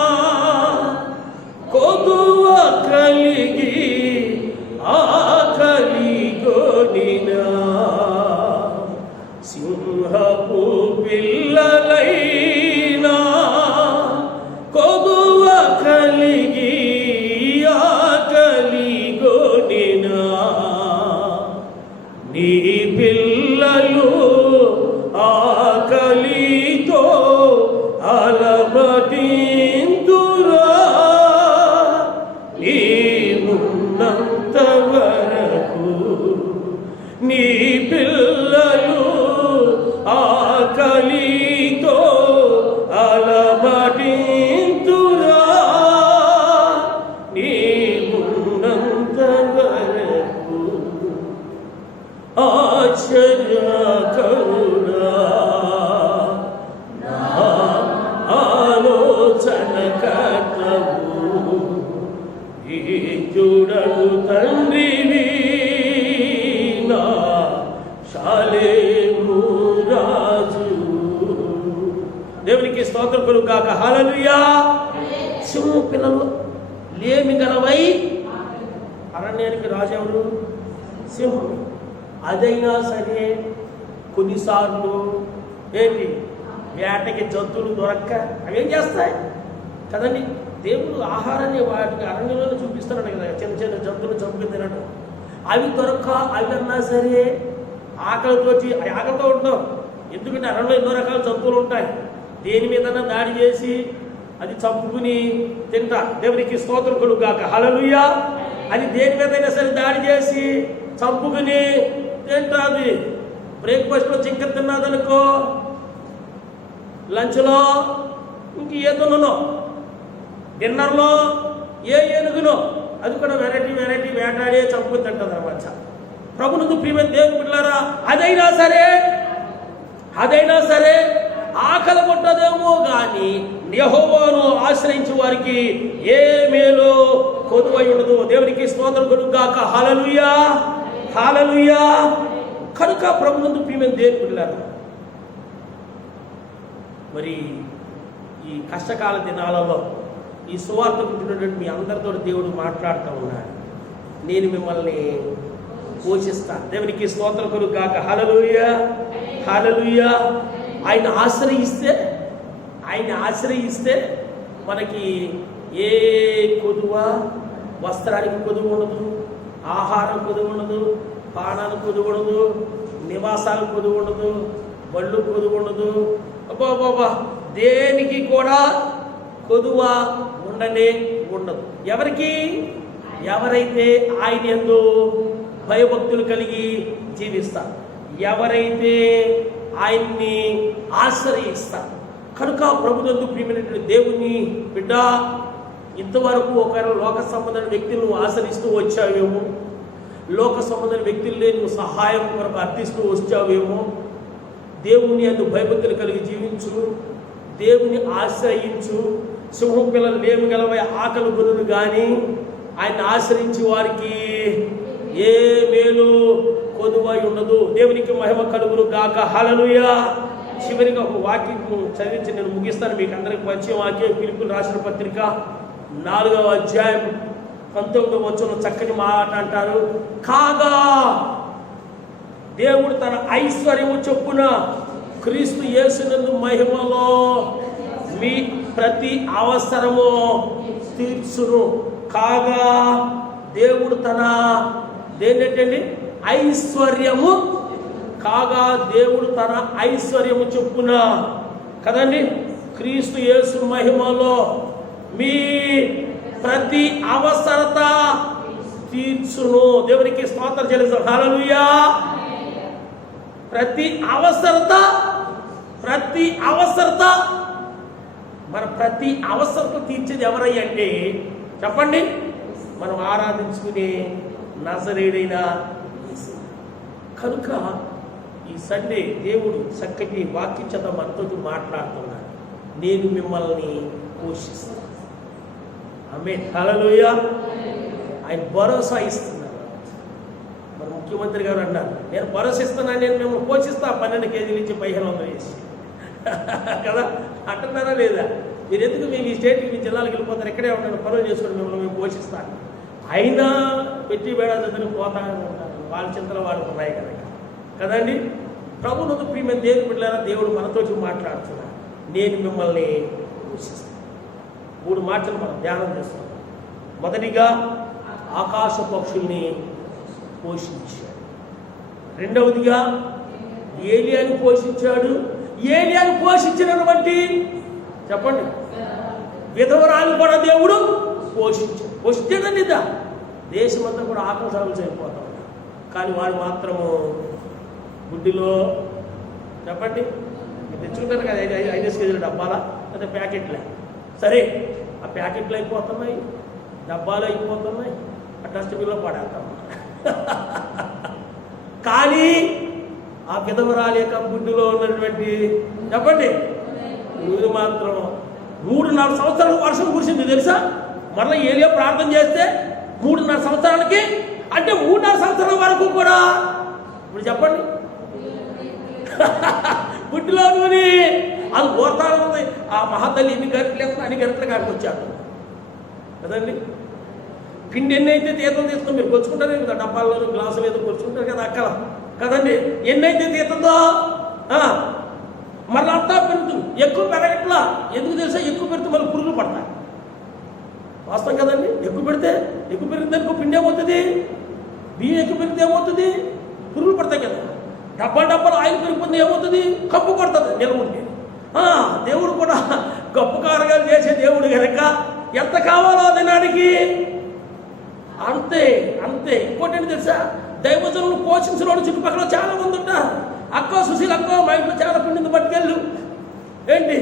కొదువ కలిగి ఆకలి కొనినా, సింహపు పిల్లలైనా కొదువ కలిగి ఆకలి కొనినా, నీ పిల్లలు ఆకలితో అలమటింతురా, నీవున్నంత వరకు నీ పిల్లలు ఆకలితో అలమటింతురా, నీవున్నంత వరకు ఆశ్చర్యకరుడా నా ఆలోచన కర్తవు, ఈ చూడడు తండ్రివి నా షాలేము రాజు. దేవునికి స్తోత్రం కలుగు గాక. హల్లెలూయా. సింహం పిల్లలు లేమి గలవై, అరణ్యానికి రాజు ఎవరు? సింహం. అదైనా సరే కొన్నిసార్లు ఏంటి, వేటకి జంతువులు దొరక్క అవేం చేస్తాయి కదండి. దేవుడు ఆహారాన్ని వాటికి అరణ్యంలో చూపిస్తున్నాడు కదా, చిన్న చిన్న జంతువులు చంపుకుని తినడం. అవి దొరక్క అవన్నా సరే ఆకలితో ఉంటాం. ఎందుకంటే అరణ్యంలో ఎన్నో రకాల జంతువులు ఉంటాయి. దేని మీద దాడి చేసి అది చంపుకుని తింటా. దేవునికి స్తోత్రం కలుగు గాక. హల్లెలూయా. అది దేని మీదైనా సరే దాడి చేసి చంపుకుని తింటాది. బ్రేక్ఫాస్ట్లో చికెన్ తిన్నదనుకో, లంచ్లో ఇంక ఏదోనో, డిన్నర్లో ఏనుగునో, అది కూడా వెరైటీ వేటాడే చంపుకుని తింటుంది అనమాట. ప్రభునందు ప్రియమైన దేవుని బిడ్డలారా, అదైనా సరే ఆకలి కొట్టదేమో కానీ యెహోవాను ఆశ్రయించే వారికి ఏ మేలు కొదువై ఉండదు. దేవునికి స్తోత్రం కలుగు గాక. హల్లెలూయా, హల్లెలూయా. కనుక ప్రభునందు ప్రియమైన దేవుని బిడ్డలారా, మరి ఈ కష్టకాల దినాలలో ఈ సువార్త వింటున్నటువంటి మీ అందరితో దేవుడు మాట్లాడుతూ ఉన్నాడు. నేను మిమ్మల్ని పోషిస్తాను. దేవునికి స్తోత్రం కలుగు గాక. హల్లెలూయా, హల్లెలూయా. ఆయన ఆశ్రయిస్తే మనకి ఏ కొదువ, వస్త్రానికి కొదువు ఉండదు, ఆహారం కొదువు ఉండదు, పానానికి కొదువు ఉండదు, నివాసాలకు కొదువు ఉండదు, బళ్ళు కొదువు ఉండదు. అబ్బాబాబా, దేనికి కూడా కొదువ ఉండనే ఉండదు. ఎవరైతే ఆయన యందు భయభక్తులు కలిగి జీవిస్తారు, ఎవరైతే ఆయన్ని ఆశ్రయిస్తారు. కనుక ప్రభునందు ప్రియమైనటువంటి దేవుని బిడ్డ, ఇంతవరకు ఒకరు లోక సంబంధమైన వ్యక్తులను ఆశ్రయిస్తూ వచ్చావేమో, లోక సంబంధమైన వ్యక్తులే నువ్వు సహాయం కొరకు అర్థిస్తూ వచ్చావేమో. దేవుని యందు భయభక్తులు కలిగి జీవించు, దేవుని ఆశ్రయించు. సింహం పిల్లలు లేమి గలవై ఆకలి కొనును కానీ ఆయన ఆశ్రయించి వారికి ఏ మేలు కొదువై ఉండదు. దేవునికి మహిమ కలుగును గాక. హల్లెలూయా. చివరిగా ఒక వాక్యం చదివించి నేను ముగిస్తాను. మీకు అందరికి పరిచయం వాక్యం ఫిలిప్పీయులకు రాసిన పత్రిక 4వ అధ్యాయం 19వ వచనం చక్కని మాట అంటారు. కాగా దేవుడు తన ఐశ్వర్యము చొప్పున క్రీస్తు యేసునందు మహిమలో మీ ప్రతి అవసరము తీర్చును. కాగా దేవుడు తన దేనిటండి ఐశ్వర్యము, కాగా దేవుడు తన ఐశ్వర్యము చొప్పున కదండి క్రీస్తు యేసు మహిమలో మీ ప్రతి అవసరత తీర్చును. దేవునికి స్తోత్రం చెల్లిస్తాం. హల్లెలూయా. ప్రతి అవసరత మన ప్రతి అవసరత తీర్చేది ఎవరయ్యా అంటే చెప్పండి, మనం ఆరాధించుకునే నజరేయుడైన యేసు. కనుక ఈ సండే దేవుడు చక్కటి వాక్యం చేత మనతో మాట్లాడుతున్నాడు. నేను మిమ్మల్ని పోషిస్తాను. ఆమేన్, హల్లెలూయా. ఆయన భరోసా ఇస్తున్నారు. మరి ముఖ్యమంత్రి గారు అన్నారు, నేను భరోసా ఇస్తున్నాను, నేను మిమ్మల్ని పోషిస్తా 12 కేజీల నుంచి 1500 వేసి కదా అంటున్నారా లేదా? మీరు ఎందుకు మేము ఈ స్టేట్కి మీ జిల్లాలకు వెళ్ళిపోతారు, ఇక్కడే ఉండండి, పనులు చేసుకుని మిమ్మల్ని మేము పోషిస్తాను. అయినా పెట్టి బేడాదని పోతా ఉంటారు. వాళ్ళ చింతలు వాళ్ళకు ఉన్నాయి కదండి. ప్రభువును ప్రియమైన దేవుని బిడ్డలారా, దేవుడు మనతో మాట్లాడుతున్నాడు. నేను మిమ్మల్ని పోషిస్తాను. 3 మాటలు మనం ధ్యానం చేస్తాం. మొదటిగా ఆకాశ పక్షుల్ని పోషించాడు. రెండవదిగా ఏలియాను పోషించాడు. ఏలియాను పోషించినటువంటి చెప్పండి విధవరాలు కూడా దేవుడు పోషించాడు. పోషించాడండి. దేశమంతా కూడా ఆకలి సాగులు సరిపోతా ఉన్నారు. కానీ వాడు మాత్రము గుడ్డిలో చెప్పండి మీరు తెచ్చుకుంటారు కదా 5 కేజీల డబ్బాలా లేదా ప్యాకెట్లే, సరే ఆ ప్యాకెట్లు అయిపోతున్నాయి, డబ్బాలు అయిపోతున్నాయి, ఆ డస్ట్బిన్లో పడేస్తాం. కానీ ఆ విధవరాలి యొక్క గుడ్డులో ఉన్నటువంటి చెప్పండి మీరు మాత్రం 3.5 సంవత్సరాలు వర్షం కురిసింది తెలుసా. మరలా ఏలియా ప్రార్థన చేస్తే 3.5 సంవత్సరాలకి, అంటే 3.5 సంవత్సరాల వరకు కూడా ఇప్పుడు చెప్పండి గుడ్డులో నూనె అది ఓర్తాలు ఉంది. ఆ మహాతల్లి ఎన్ని గంటలు అన్ని గంటల కాడికి వచ్చాడు కదండి. పిండి ఎన్ని అయితే తీతం తీసుకుని మీరు కొచ్చుకుంటారు కదా, డబ్బాల్లో గ్లాసులు ఏదో కొచ్చుకుంటారు కదా అక్కడ కదండి. ఎన్నైతే తీతుందో మళ్ళీ అంతా పెరుగుతుంది. ఎక్కువ పెరగట్లా. ఎందుకు తెలుసా? ఎక్కువ పెడితే మళ్ళీ పురుగులు పడతాయి. వాస్తవం కదండి. ఎక్కువ పెరిగితే ఎక్కువ పిండి ఏమవుతుంది, బియ్యం ఎక్కువ పెరిగితే ఏమవుతుంది, పురుగులు పడతాయి కదా. డబ్బాలు ఆయిల్ పెరిగిపోతే ఏమవుతుంది, కప్పు కొడుతుంది నిల్వ ఉండి. దేవుడు కూడా గొప్ప కార్యాలు చేసే దేవుడు కనుక ఎంత కావాలో తినడానికి అంతే. ఇంకోటి ఏంటి తెలుసా? దైవజనులు పోషించిన వాడు చుట్టుపక్కల చాలా మంది ఉంటారు. అక్కో సుశీల్, అక్కో మా ఇంట్లో చాలా పిండిని పట్టుకెళ్ళు ఏంటి,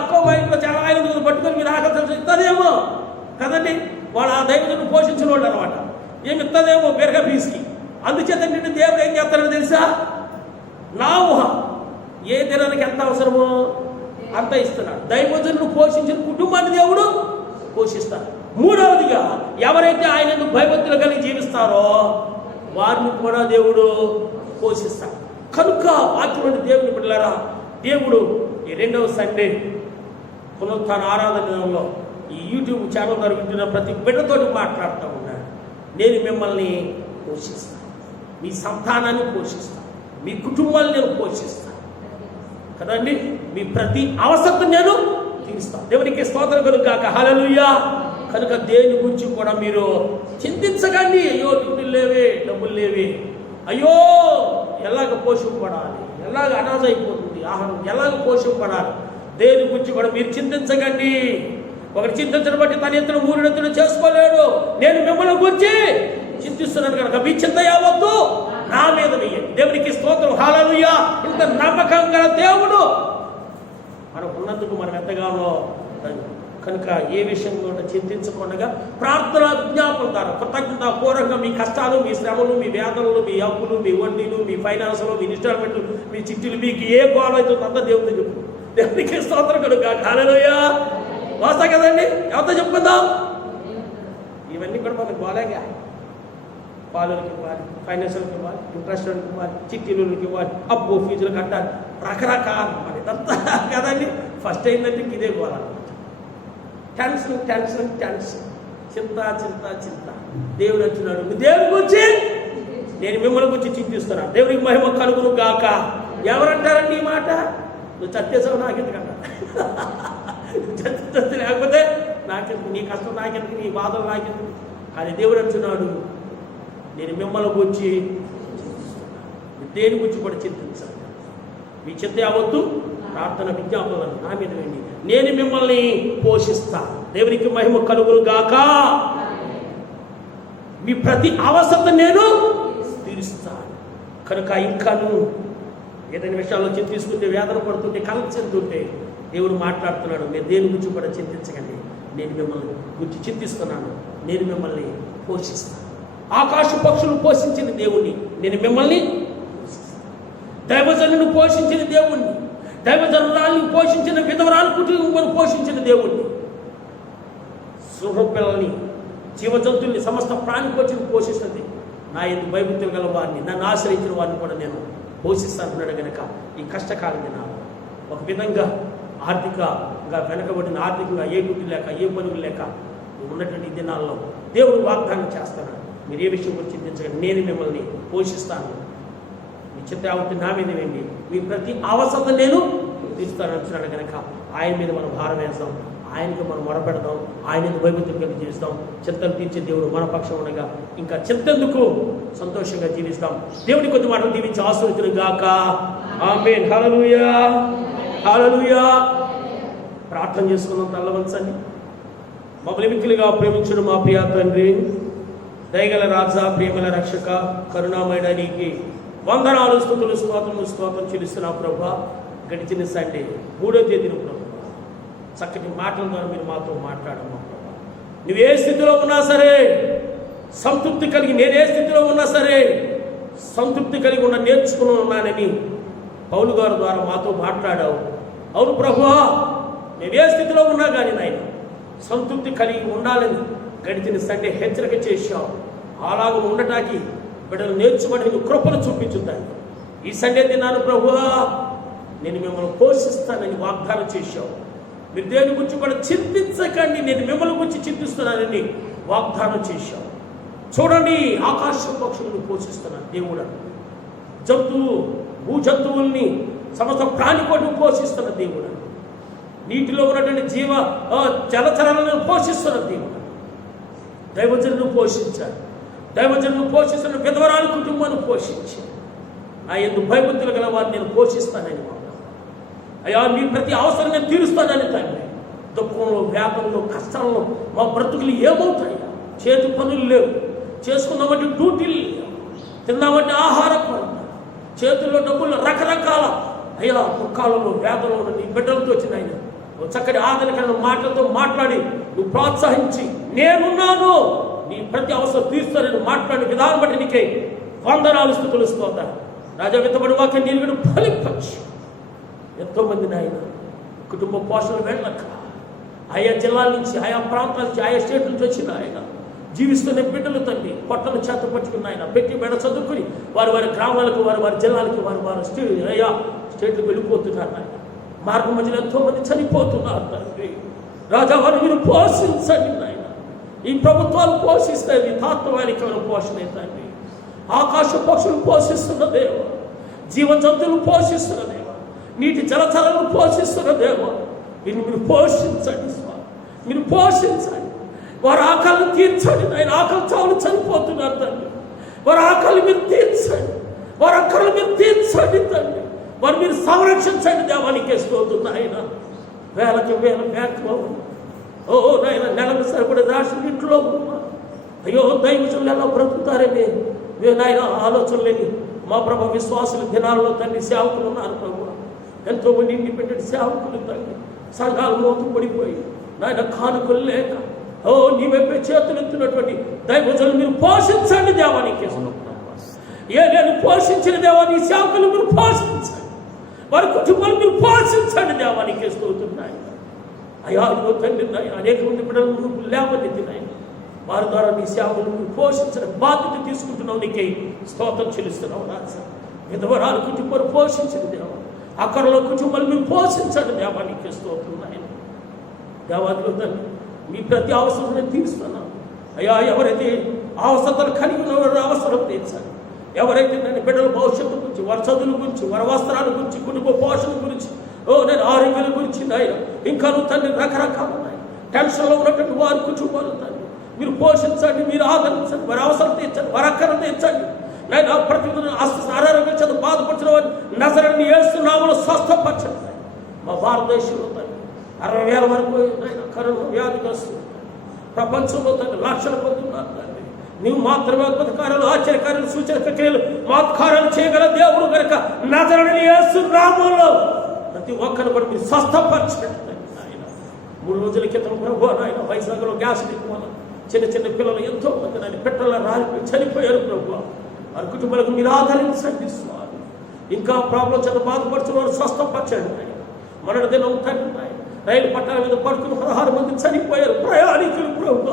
అక్కో మా ఇంట్లో చాలా ఆయన పట్టుకొని మీరు ఆకలి ఇస్తుందేమో కదండి. వాడు ఆ దైవజనులు పోషించిన వాడు అనమాట. ఏమి ఇస్తుందేమో బెరగా ఫీజుకి. అందుచేత దేవుడు ఏం చేస్తాడో తెలుసా? నా ఊహ ఏ దినానికి ఎంత అవసరమో అంత ఇస్తున్నాడు. దైవజనులు పోషించిన కుటుంబాన్ని దేవుడు పోషిస్తాడు. మూడవదిగా ఎవరైతే ఆయనను భయభక్తులు కలిగి జీవిస్తారో వారిని కూడా దేవుడు పోషిస్తాడు. కనుక వాక్యం దేవుని బిడ్డలారా, దేవుడు ఈ 2వ సండే పునరుత్థాన ఆరాధనలో ఈ యూట్యూబ్ ఛానల్ ద్వారా వింటున్న ప్రతి బిడ్డతోటి మాట్లాడుతూ ఉన్నాడు. నేను మిమ్మల్ని పోషిస్తాను, మీ సంతానాన్ని పోషిస్తాను, మీ కుటుంబాన్ని నేను పోషిస్తాను కదండి. మీ ప్రతి అవసరం నేను తీరుస్తాను. దేవునికి స్తోత్రం కలుగుగాక, హల్లెలూయా. కనుక దేని గురించి కూడా మీరు చింతించకండి. అయ్యో డ్యూటీలు లేవే, డబ్బులు లేవే, అయ్యో ఎలాగ పోషింపడాలి, ఎలాగ అనాథ అయిపోతుంది ఆహారం, ఎలాగ పోషింపడాలి, దేని గురించి కూడా మీరు చింతించకండి. ఒకటి చింతించడం బట్టి తన ఎత్తున మూరెత్తులు చేసుకోలేడు. నేను మిమ్మల్ని గురించి చింతిస్తున్నాను కనుక మీ చింత యావత్తు నా మీద వేయండి. దేవునికి స్తోత్రం, హల్లెలూయా. ఇంత నమ్మకం గల దేవుడు మనకు ఉన్నందుకు మనం ఎంతగానో కనుక ఏ విషయం కూడా చింతించకుండా ప్రార్థన విజ్ఞాపన ద్వారా కృతజ్ఞతాపూర్వకంగా మీ కష్టాలు, మీ శ్రమలు, మీ వేదనలు, మీ అప్పులు, మీ వడ్డీలు, మీ ఫైనాన్స్లు, మీ ఇన్స్టాల్మెంట్లు, మీ చిట్టులు, మీకు ఏ గోడ అవుతుందో అంతా దేవుడితో చెప్పు. దేవునికి స్తోత్రం కనుక, హల్లెలూయా. వాస్తా కదండి. ఎవరితో చెప్పుకుందాం? ఇవన్నీ కూడా మనకు గోలేగా. పాలకి ఇవ్వాలి, ఫైనాన్షియల్కి ఇవ్వాలి, ఇంట్రెస్ట్కి ఇవ్వాలి, చిట్టీలకి ఇవ్వాలి, అబ్బో ఫీజులు కట్టాలి, రకరకాలు మరి ఇదంతా కదండి. ఫస్ట్ అయిందంటే ఇదే గోల. టెన్షన్, చింత. దేవుడు అంటున్నాడు, దేవుడి గురించి నేను మిమ్మల్ని గురించి చింతిస్తున్నాను. దేవుడికి మహిమ కలుగును గాక. ఎవరంటారండి ఈ మాట? నువ్వు చచ్చేసావు నాకెందుకంటా, చచ్చి లేకపోతే నాకెందుకు, నీ కష్టం నాకెందుకు, నీ బాధలు నాకెందుకు. కానీ దేవుడు అంటున్నాడు, నేను మిమ్మల్ని గురించి చింతిస్తున్నాను. దేని గురించి కూడా చింతించాలి. మీ చింత యావత్తు ప్రార్థన విజ్ఞాపనలను నా మీద వేయండి. నేను మిమ్మల్ని పోషిస్తాను. దేవునికి మహిమ కలుగును గాక. మీ ప్రతి అవసరత నేను తీరుస్తాను. కనుక ఇంకాను ఏదైనా విషయాల్లో చింతిస్తుంటే, వేదన పడుతుంటే, కలత చెందుతుంటే దేవుడు మాట్లాడుతున్నాడు, మీరు దేని గురించి కూడా చింతించకండి. నేను మిమ్మల్ని గురించి చింతిస్తున్నాను, నేను మిమ్మల్ని పోషిస్తాను. ఆకాశ పక్షులు పోషించిన దేవుణ్ణి నేను మిమ్మల్ని పోషిస్తాను. దైవజనులను పోషించిన దేవుణ్ణి, దైవజనురాలను పోషించిన, విధవరాలు కుటుంబాన్ని పోషించిన దేవుణ్ణి, సింహం పిల్లల్ని, జీవజంతుల్ని, సమస్త ప్రాణికోటిని పోషిస్తుంది. నా యందు భయభక్తులు గల వారిని, నన్ను ఆశ్రయించిన వారిని కూడా నేను పోషిస్తానున్నాడు కనుక ఈ కష్టకాలం దినాలు ఒక విధంగా ఆర్థికంగా వెనకబడిన, ఆర్థికంగా ఏ గుడ్డు లేక, ఏ పనులు లేక ఉన్నటువంటి దినాల్లో దేవుడు వాగ్దానం చేస్తున్నాడు. మీరు ఏ విషయం గురించి చింతించకండి, నేను మిమ్మల్ని పోషిస్తాను, మీ చిత్తావతి నా మీద వేయండి, మీ ప్రతి అవసరం నేను తీరుస్తాను అంటున్నాడు కనుక ఆయన మీద మనం భారం వేస్తాం, ఆయనకు మనం మొరపెడదాం, ఆయన భయభక్తులు కలిగి జీవిస్తాం. చింతలు తీర్చే దేవుడు మన పక్షం ఉండగా ఇంకా చింతెందుకు, సంతోషంగా జీవిస్తాం. దేవుడి కొద్ది మాటలు దీవించి ఆశీర్వదించును గాక. ఆమేన్. హల్లెలూయా, హల్లెలూయా. ప్రార్థన చేసుకుందాం. తల్ల వంచండి. మమ్మల్ని మిక్కిలిగా ప్రేమించుడు మా ప్రియ తండ్రి, దయగల రాజా, ప్రేమల రక్షక, కరుణామయుడా, నీకు వందనాలు, స్తుతులు, స్తోత్రం చెల్లిస్తున్నా ప్రభా. గడిచిన సండే 3వ తేదీన ప్రభా చక్కటి మాటల ద్వారా మీరు మాతో మాట్లాడమ్మా ప్రభా. నువ్వు ఏ స్థితిలో ఉన్నా సరే సంతృప్తి కలిగి, నేను ఏ స్థితిలో ఉన్నా సరే సంతృప్తి కలిగి ఉన్న నేర్చుకుని ఉన్నానని పౌలు గారి ద్వారా మాతో మాట్లాడావు. అవును ప్రభువా, నేను ఏ స్థితిలో ఉన్నా కానీ నాయన సంతృప్తి కలిగి ఉండాలని గడిచిన సండే హెచ్చరిక చేశావు. అలాగ ఉండటానికి బిడ్డలు నేర్చుకొని కృపను చూపించుతాను. ఈ సండే దినాను ప్రభువా నేను మిమ్మల్ని పోషిస్తానని వాగ్దానం చేశావు. మీరు దేని గురించి కూడా చింతించకండి, నేను మిమ్మల్ని గురించి చింతిస్తున్నానని వాగ్దానం చేశావు. చూడండి, ఆకాశ పక్షులను పోషిస్తున్నాను దేవుడు, భూజంతువుల్ని, సమస్త ప్రాణికోటిని పోషిస్తున్న దేవుడు, నీటిలో ఉన్నటువంటి జలచరాలను పోషిస్తున్న దేవుడు, దైవజనులను పోషించాడు, దైవజనులను పోషిస్తున్న విధవరాలు కుటుంబాన్ని పోషించాడు. నా యందు భయభక్తులు గల వారిని నేను పోషిస్తానని, అయ్యా మీ ప్రతి అవసరం నేను తీరుస్తానని తండ్రి. దుఃఖంలో, వ్యాపంలో, కష్టంలో మా బ్రతుకులు ఏమవుతాయా? చేతి పనులు లేవు, చేసుకున్నామంటే డ్యూటీలు లేవు, తిన్నామంటే ఆహార కొరత, చేతుల్లో డబ్బులు రకరకాల అయ్యా దుఃఖాలలో, వేదనలో నీ బిడ్డలతో వచ్చిన ఆయన నువ్వు చక్కటి ఆదరణకరమైన మాటలతో మాట్లాడి నువ్వు ప్రోత్సహించి నేనున్నాను, నీ ప్రతి అవసరం తీరుస్తానని మాట్లాడిన విధానం బట్టి నీకే వందనాలు, స్తుతులు, స్తోత్రం. రాజా విత్తబడి వాక్యం నీళ్ళు ఫలించు. ఎంతోమంది నాయన కుటుంబ పోషణ వెళ్ళక ఆయా జిల్లాల నుంచి, ఆయా ప్రాంతాల నుంచి, ఆయా స్టేట్ నుంచి వచ్చిన ఆయన జీవిస్తున్న బిడ్డలు తండ్రి పొట్టలు చేత పట్టుకున్న ఆయన పెట్టి బెడ చదువుకుని వారి గ్రామాలకు, వారి జిల్లాలకి, ఆయా స్టేట్లకు వెళ్ళిపోతున్నారు. ఆయన మార్గ మధ్యలో ఎంతోమంది చనిపోతున్నారు తండ్రి. రాజా వారిని మీరు పోషించండి నాయన. ఈ ప్రభుత్వాలు పోషిస్తాయి, తాత్వానికమైన పోషణ తండ్రి. ఆకాశ పక్షులు పోషిస్తున్న దేవ, జీవజంతువులు పోషిస్తున్న దేవ, నీటి జలచరాలను పోషిస్తున్న దేవ, వీరిని మీరు పోషించండి స్వామి, మీరు పోషించండి. వారి ఆకలిని తీర్చండి నాయన. ఆకలి చావులు చనిపోతున్నారు తండ్రి, వారి ఆకలి మీరు తీర్చండి, వారి అక్కలు మీరు తీర్చండి తండ్రి. వారు మీరు సంరక్షించండి దేవానికి స్తోత్రం ఆయన. వేలకి వేల బ్యాంకులో ఓ నాయన నెలకు సరిపడే రాష్ట్రం ఇంట్లో ఉన్నా అయ్యో దైవజనులు ఎలా బ్రతుకుతారని నాయన ఆలోచన లేని మా ప్రభు విశ్వాసుల దినాల్లో తండ్రి సేవకులు ఉన్నారు ప్రభు. ఎంతోమంది ఇండిపెండెంట్ సేవకులు తండ్రి సంఘాలు మోతు పడిపోయి నాయన కానుకలు లేక నీ వైపే చేతులు ఎత్తున్నటువంటి దైవజనులు మీరు పోషించండి దేవానికి. నేను పోషించిన దేవాన్ని సేవకులు మీరు పోషించండి, వారి కుటుంబాలు మీరు పోషించండి దేవానికి స్తోత్రం. అయ్యా తండ్రి అనేక మంది బిడ్డలు లేవనెత్తినాయి, వారి ద్వారా నీ సేవలు మీరు పోషించిన బాధ్యత తీసుకుంటున్నావు, నీకే స్తోత్రం చెల్లిస్తున్నావు రాజా. విధవరాలు కుటుంబాలు పోషించిన దేవ, అక్కడలో కుటుంబాలు మీరు పోషించండి దేవానికి స్తోత్రం. దేవాదిలో తండ్రి మీ ప్రతి అవసరం నేను తీరుస్తున్నాను అయ్యా. ఎవరైతే అవసరాలు కలిగి ఉన్నవారు అవసరం తీర్చండి. ఎవరైతే నేను బిడ్డల భవిష్యత్తు గురించి, వారి చదువుల గురించి, వారి వస్త్రాల గురించి, కుటుంబ పోషణ గురించి, నేను ఆరోగ్యాల గురించి నాయన ఇంకా తండ్రి రకరకాల టెన్షన్లో ఉన్నటువంటి వారి కుటుంబాలు తండ్రి మీరు పోషించండి, మీరు ఆదరించండి, వారి అవసరం తీర్చండి, వారి అక్కరం తీర్చండి. నేను ప్రతి అనారోగ్యం చేత బాధపరిచిన వారిని నజరుని యేసునామములో స్వస్థపరచండి. మా భారతదేశంలో తండ్రి 60,000 వరకు కరోనా వ్యాధిగ్రస్తులు ప్రపంచంలో తండ్రి లక్షల మంది ఉన్నారు తండ్రి. నీవు మాత్రమే అద్భుత కార్యాలు, ఆశ్చర్యకార్యాలు, సూచన క్రియలు, మాత్కార్యాలు చేయగల దేవుడు కనుక నజరుని యేసునామములో ప్రతి ఒక్కరిని కూడా మీరు స్వస్థపరచండి. ఆయన 3 రోజుల క్రితం ప్రభు ఆయన వైజాగ్లో గ్యాస్ లీక్ వల్ల చిన్న పిల్లలు ఎంతో మంది నాయన పెట్టల్లో రాలిపోయి చనిపోయారు ప్రభు. వారి కుటుంబాలకు మీరు ఆదరించండి స్వామి. ఇంకా ప్రాబ్లం చేత బాధపడుతున్న వారు స్వస్థపరచండి ఆయన. మొన్నటి దినం తండ్రి రైలు పట్టాల మీద పడుకుని 16 మంది చనిపోయారు ప్రయాణికులు ప్రభు.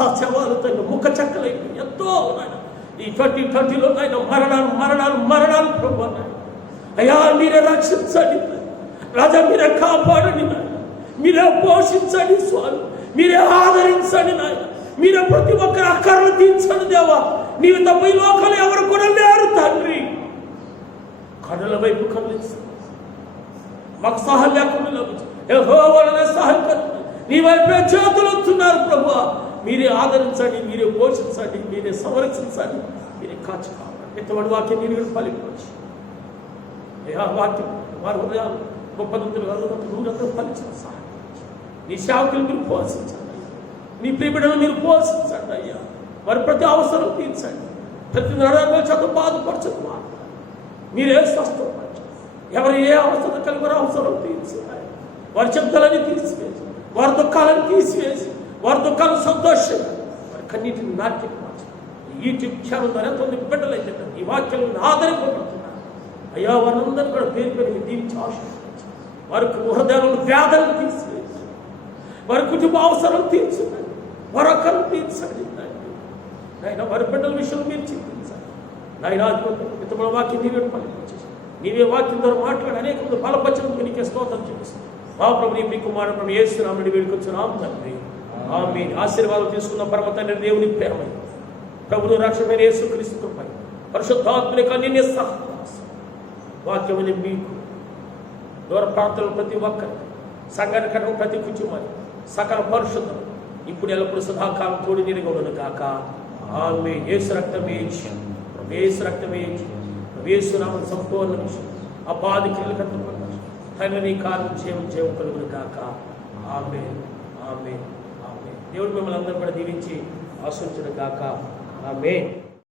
ఆ శవాలతో ముఖ చెక్కలైపోయి ఎంతో నాయన ఈ 2020లో నాయన మరణాలు ప్రభు అయ్యా మీరే రక్షించండి రాజా, మీరే కాపాడండి నాయన, మీరే పోషించండి స్వామి, మీరే ఆదరించండి నాయన, మీరే ప్రతి ఒక్కరి అక్కర్లు తీర్చండి దేవా. నీవు తప్ప ఈ లోకాలు ఎవరు కూడా లేరు తండ్రి. కన్నుల వైపు కన్నులు మాకు సహాయం లేకుండా లభించు. యెహోవానే సహాయం కలుగు. నీ వైపే చేతులు వస్తున్నారు ప్రభు. మీరే ఆదరించండి, మీరే పోషించండి, మీరే సంరక్షించండి, మీరే కాచుకోవాలి. ఎంతవాడి వాక్యం నీరు ఫలించవచ్చు. వాక్యం వారి హృదయాలు గొప్పదంతులు నూరంతా ఫలించిన సహాయం. నీ సేవకులు మీరు పోషించండి, నీ ప్రియబిడ్డలు మీరు పోషించండి అయ్యా. వారి ప్రతి అవసరం తీర్చండి, ప్రతి నడవలో చేత బాధపరచదు. మీరే స్వస్థపరచండి. ఎవరు ఏ అవసరం కలిగి అవసరం తీర్చాలి. వారి శబ్దాలని తీసివేసి, వారి దుఃఖాలను తీసివేసి, వారి దుఃఖాలను సంతోషంగా, వారి కన్నీటిని నాట్యం యూట్యూబ్ ఛానల్ ద్వారా ఎంతమంది బిడ్డలైతే ఈ వాక్యాలను ఆదరింపబడుతున్నారు అయ్యా. వారందరూ కూడా పేరు పేరు దీవించి ఆశీర్వదించి, వారికి హృదయాలను వ్యాధులను తీసివేసి, వారి కుటుంబ అవసరం తీర్చండి, మరొకరు తీర్చండి నాయన. వారి బిడ్డల విషయంలో మీరు చింతించండి నాయన. ఇంతమంది వాక్యం నీవే ఫలించేసి, నీవే వాక్యం ద్వారా మాట్లాడి అనేక మంది బలపరిచినందుకు నీకే స్తోత్రం చూపిస్తాను. మా ప్రభు నీ కుమారుడు ప్రభు యేసునామమున వేడుకొంచున్నాము తండ్రి, ఆమేన్. ఆశీర్వాదం తీసుకున్న పరమ తండ్రి దేవుని ప్రేమ, ప్రభువు రక్షకుడైన యేసుక్రీస్తు కృప, పరిశుద్ధాత్మని అన్యోన్య సహవాసం, వాక్యమని మీకు దూర ప్రాంతాల్లో ప్రతి ఒక్కరు సంఘటన ప్రతి కుటుంబాన్ని సకల పరిశుద్ధం ఇప్పుడు ఎల్లప్పుడు సదాకాలం తోడి నిరగలను కాక. ఆమేన్. యేసు రక్తమే యేసు రక్తమే యేసు నామమున సంపూర్ణ విషయం అపాది క్రియలు కట్టుకున్నాను తండ్రి కారణం జీవం కలుగును కాక. ఆమేన్ ఆమేన్ ఆమేన్. దేవుడు మిమ్మల్ని అందరూ కూడా దీవించి ఆశీర్వదించును కాక. ఆమేన్.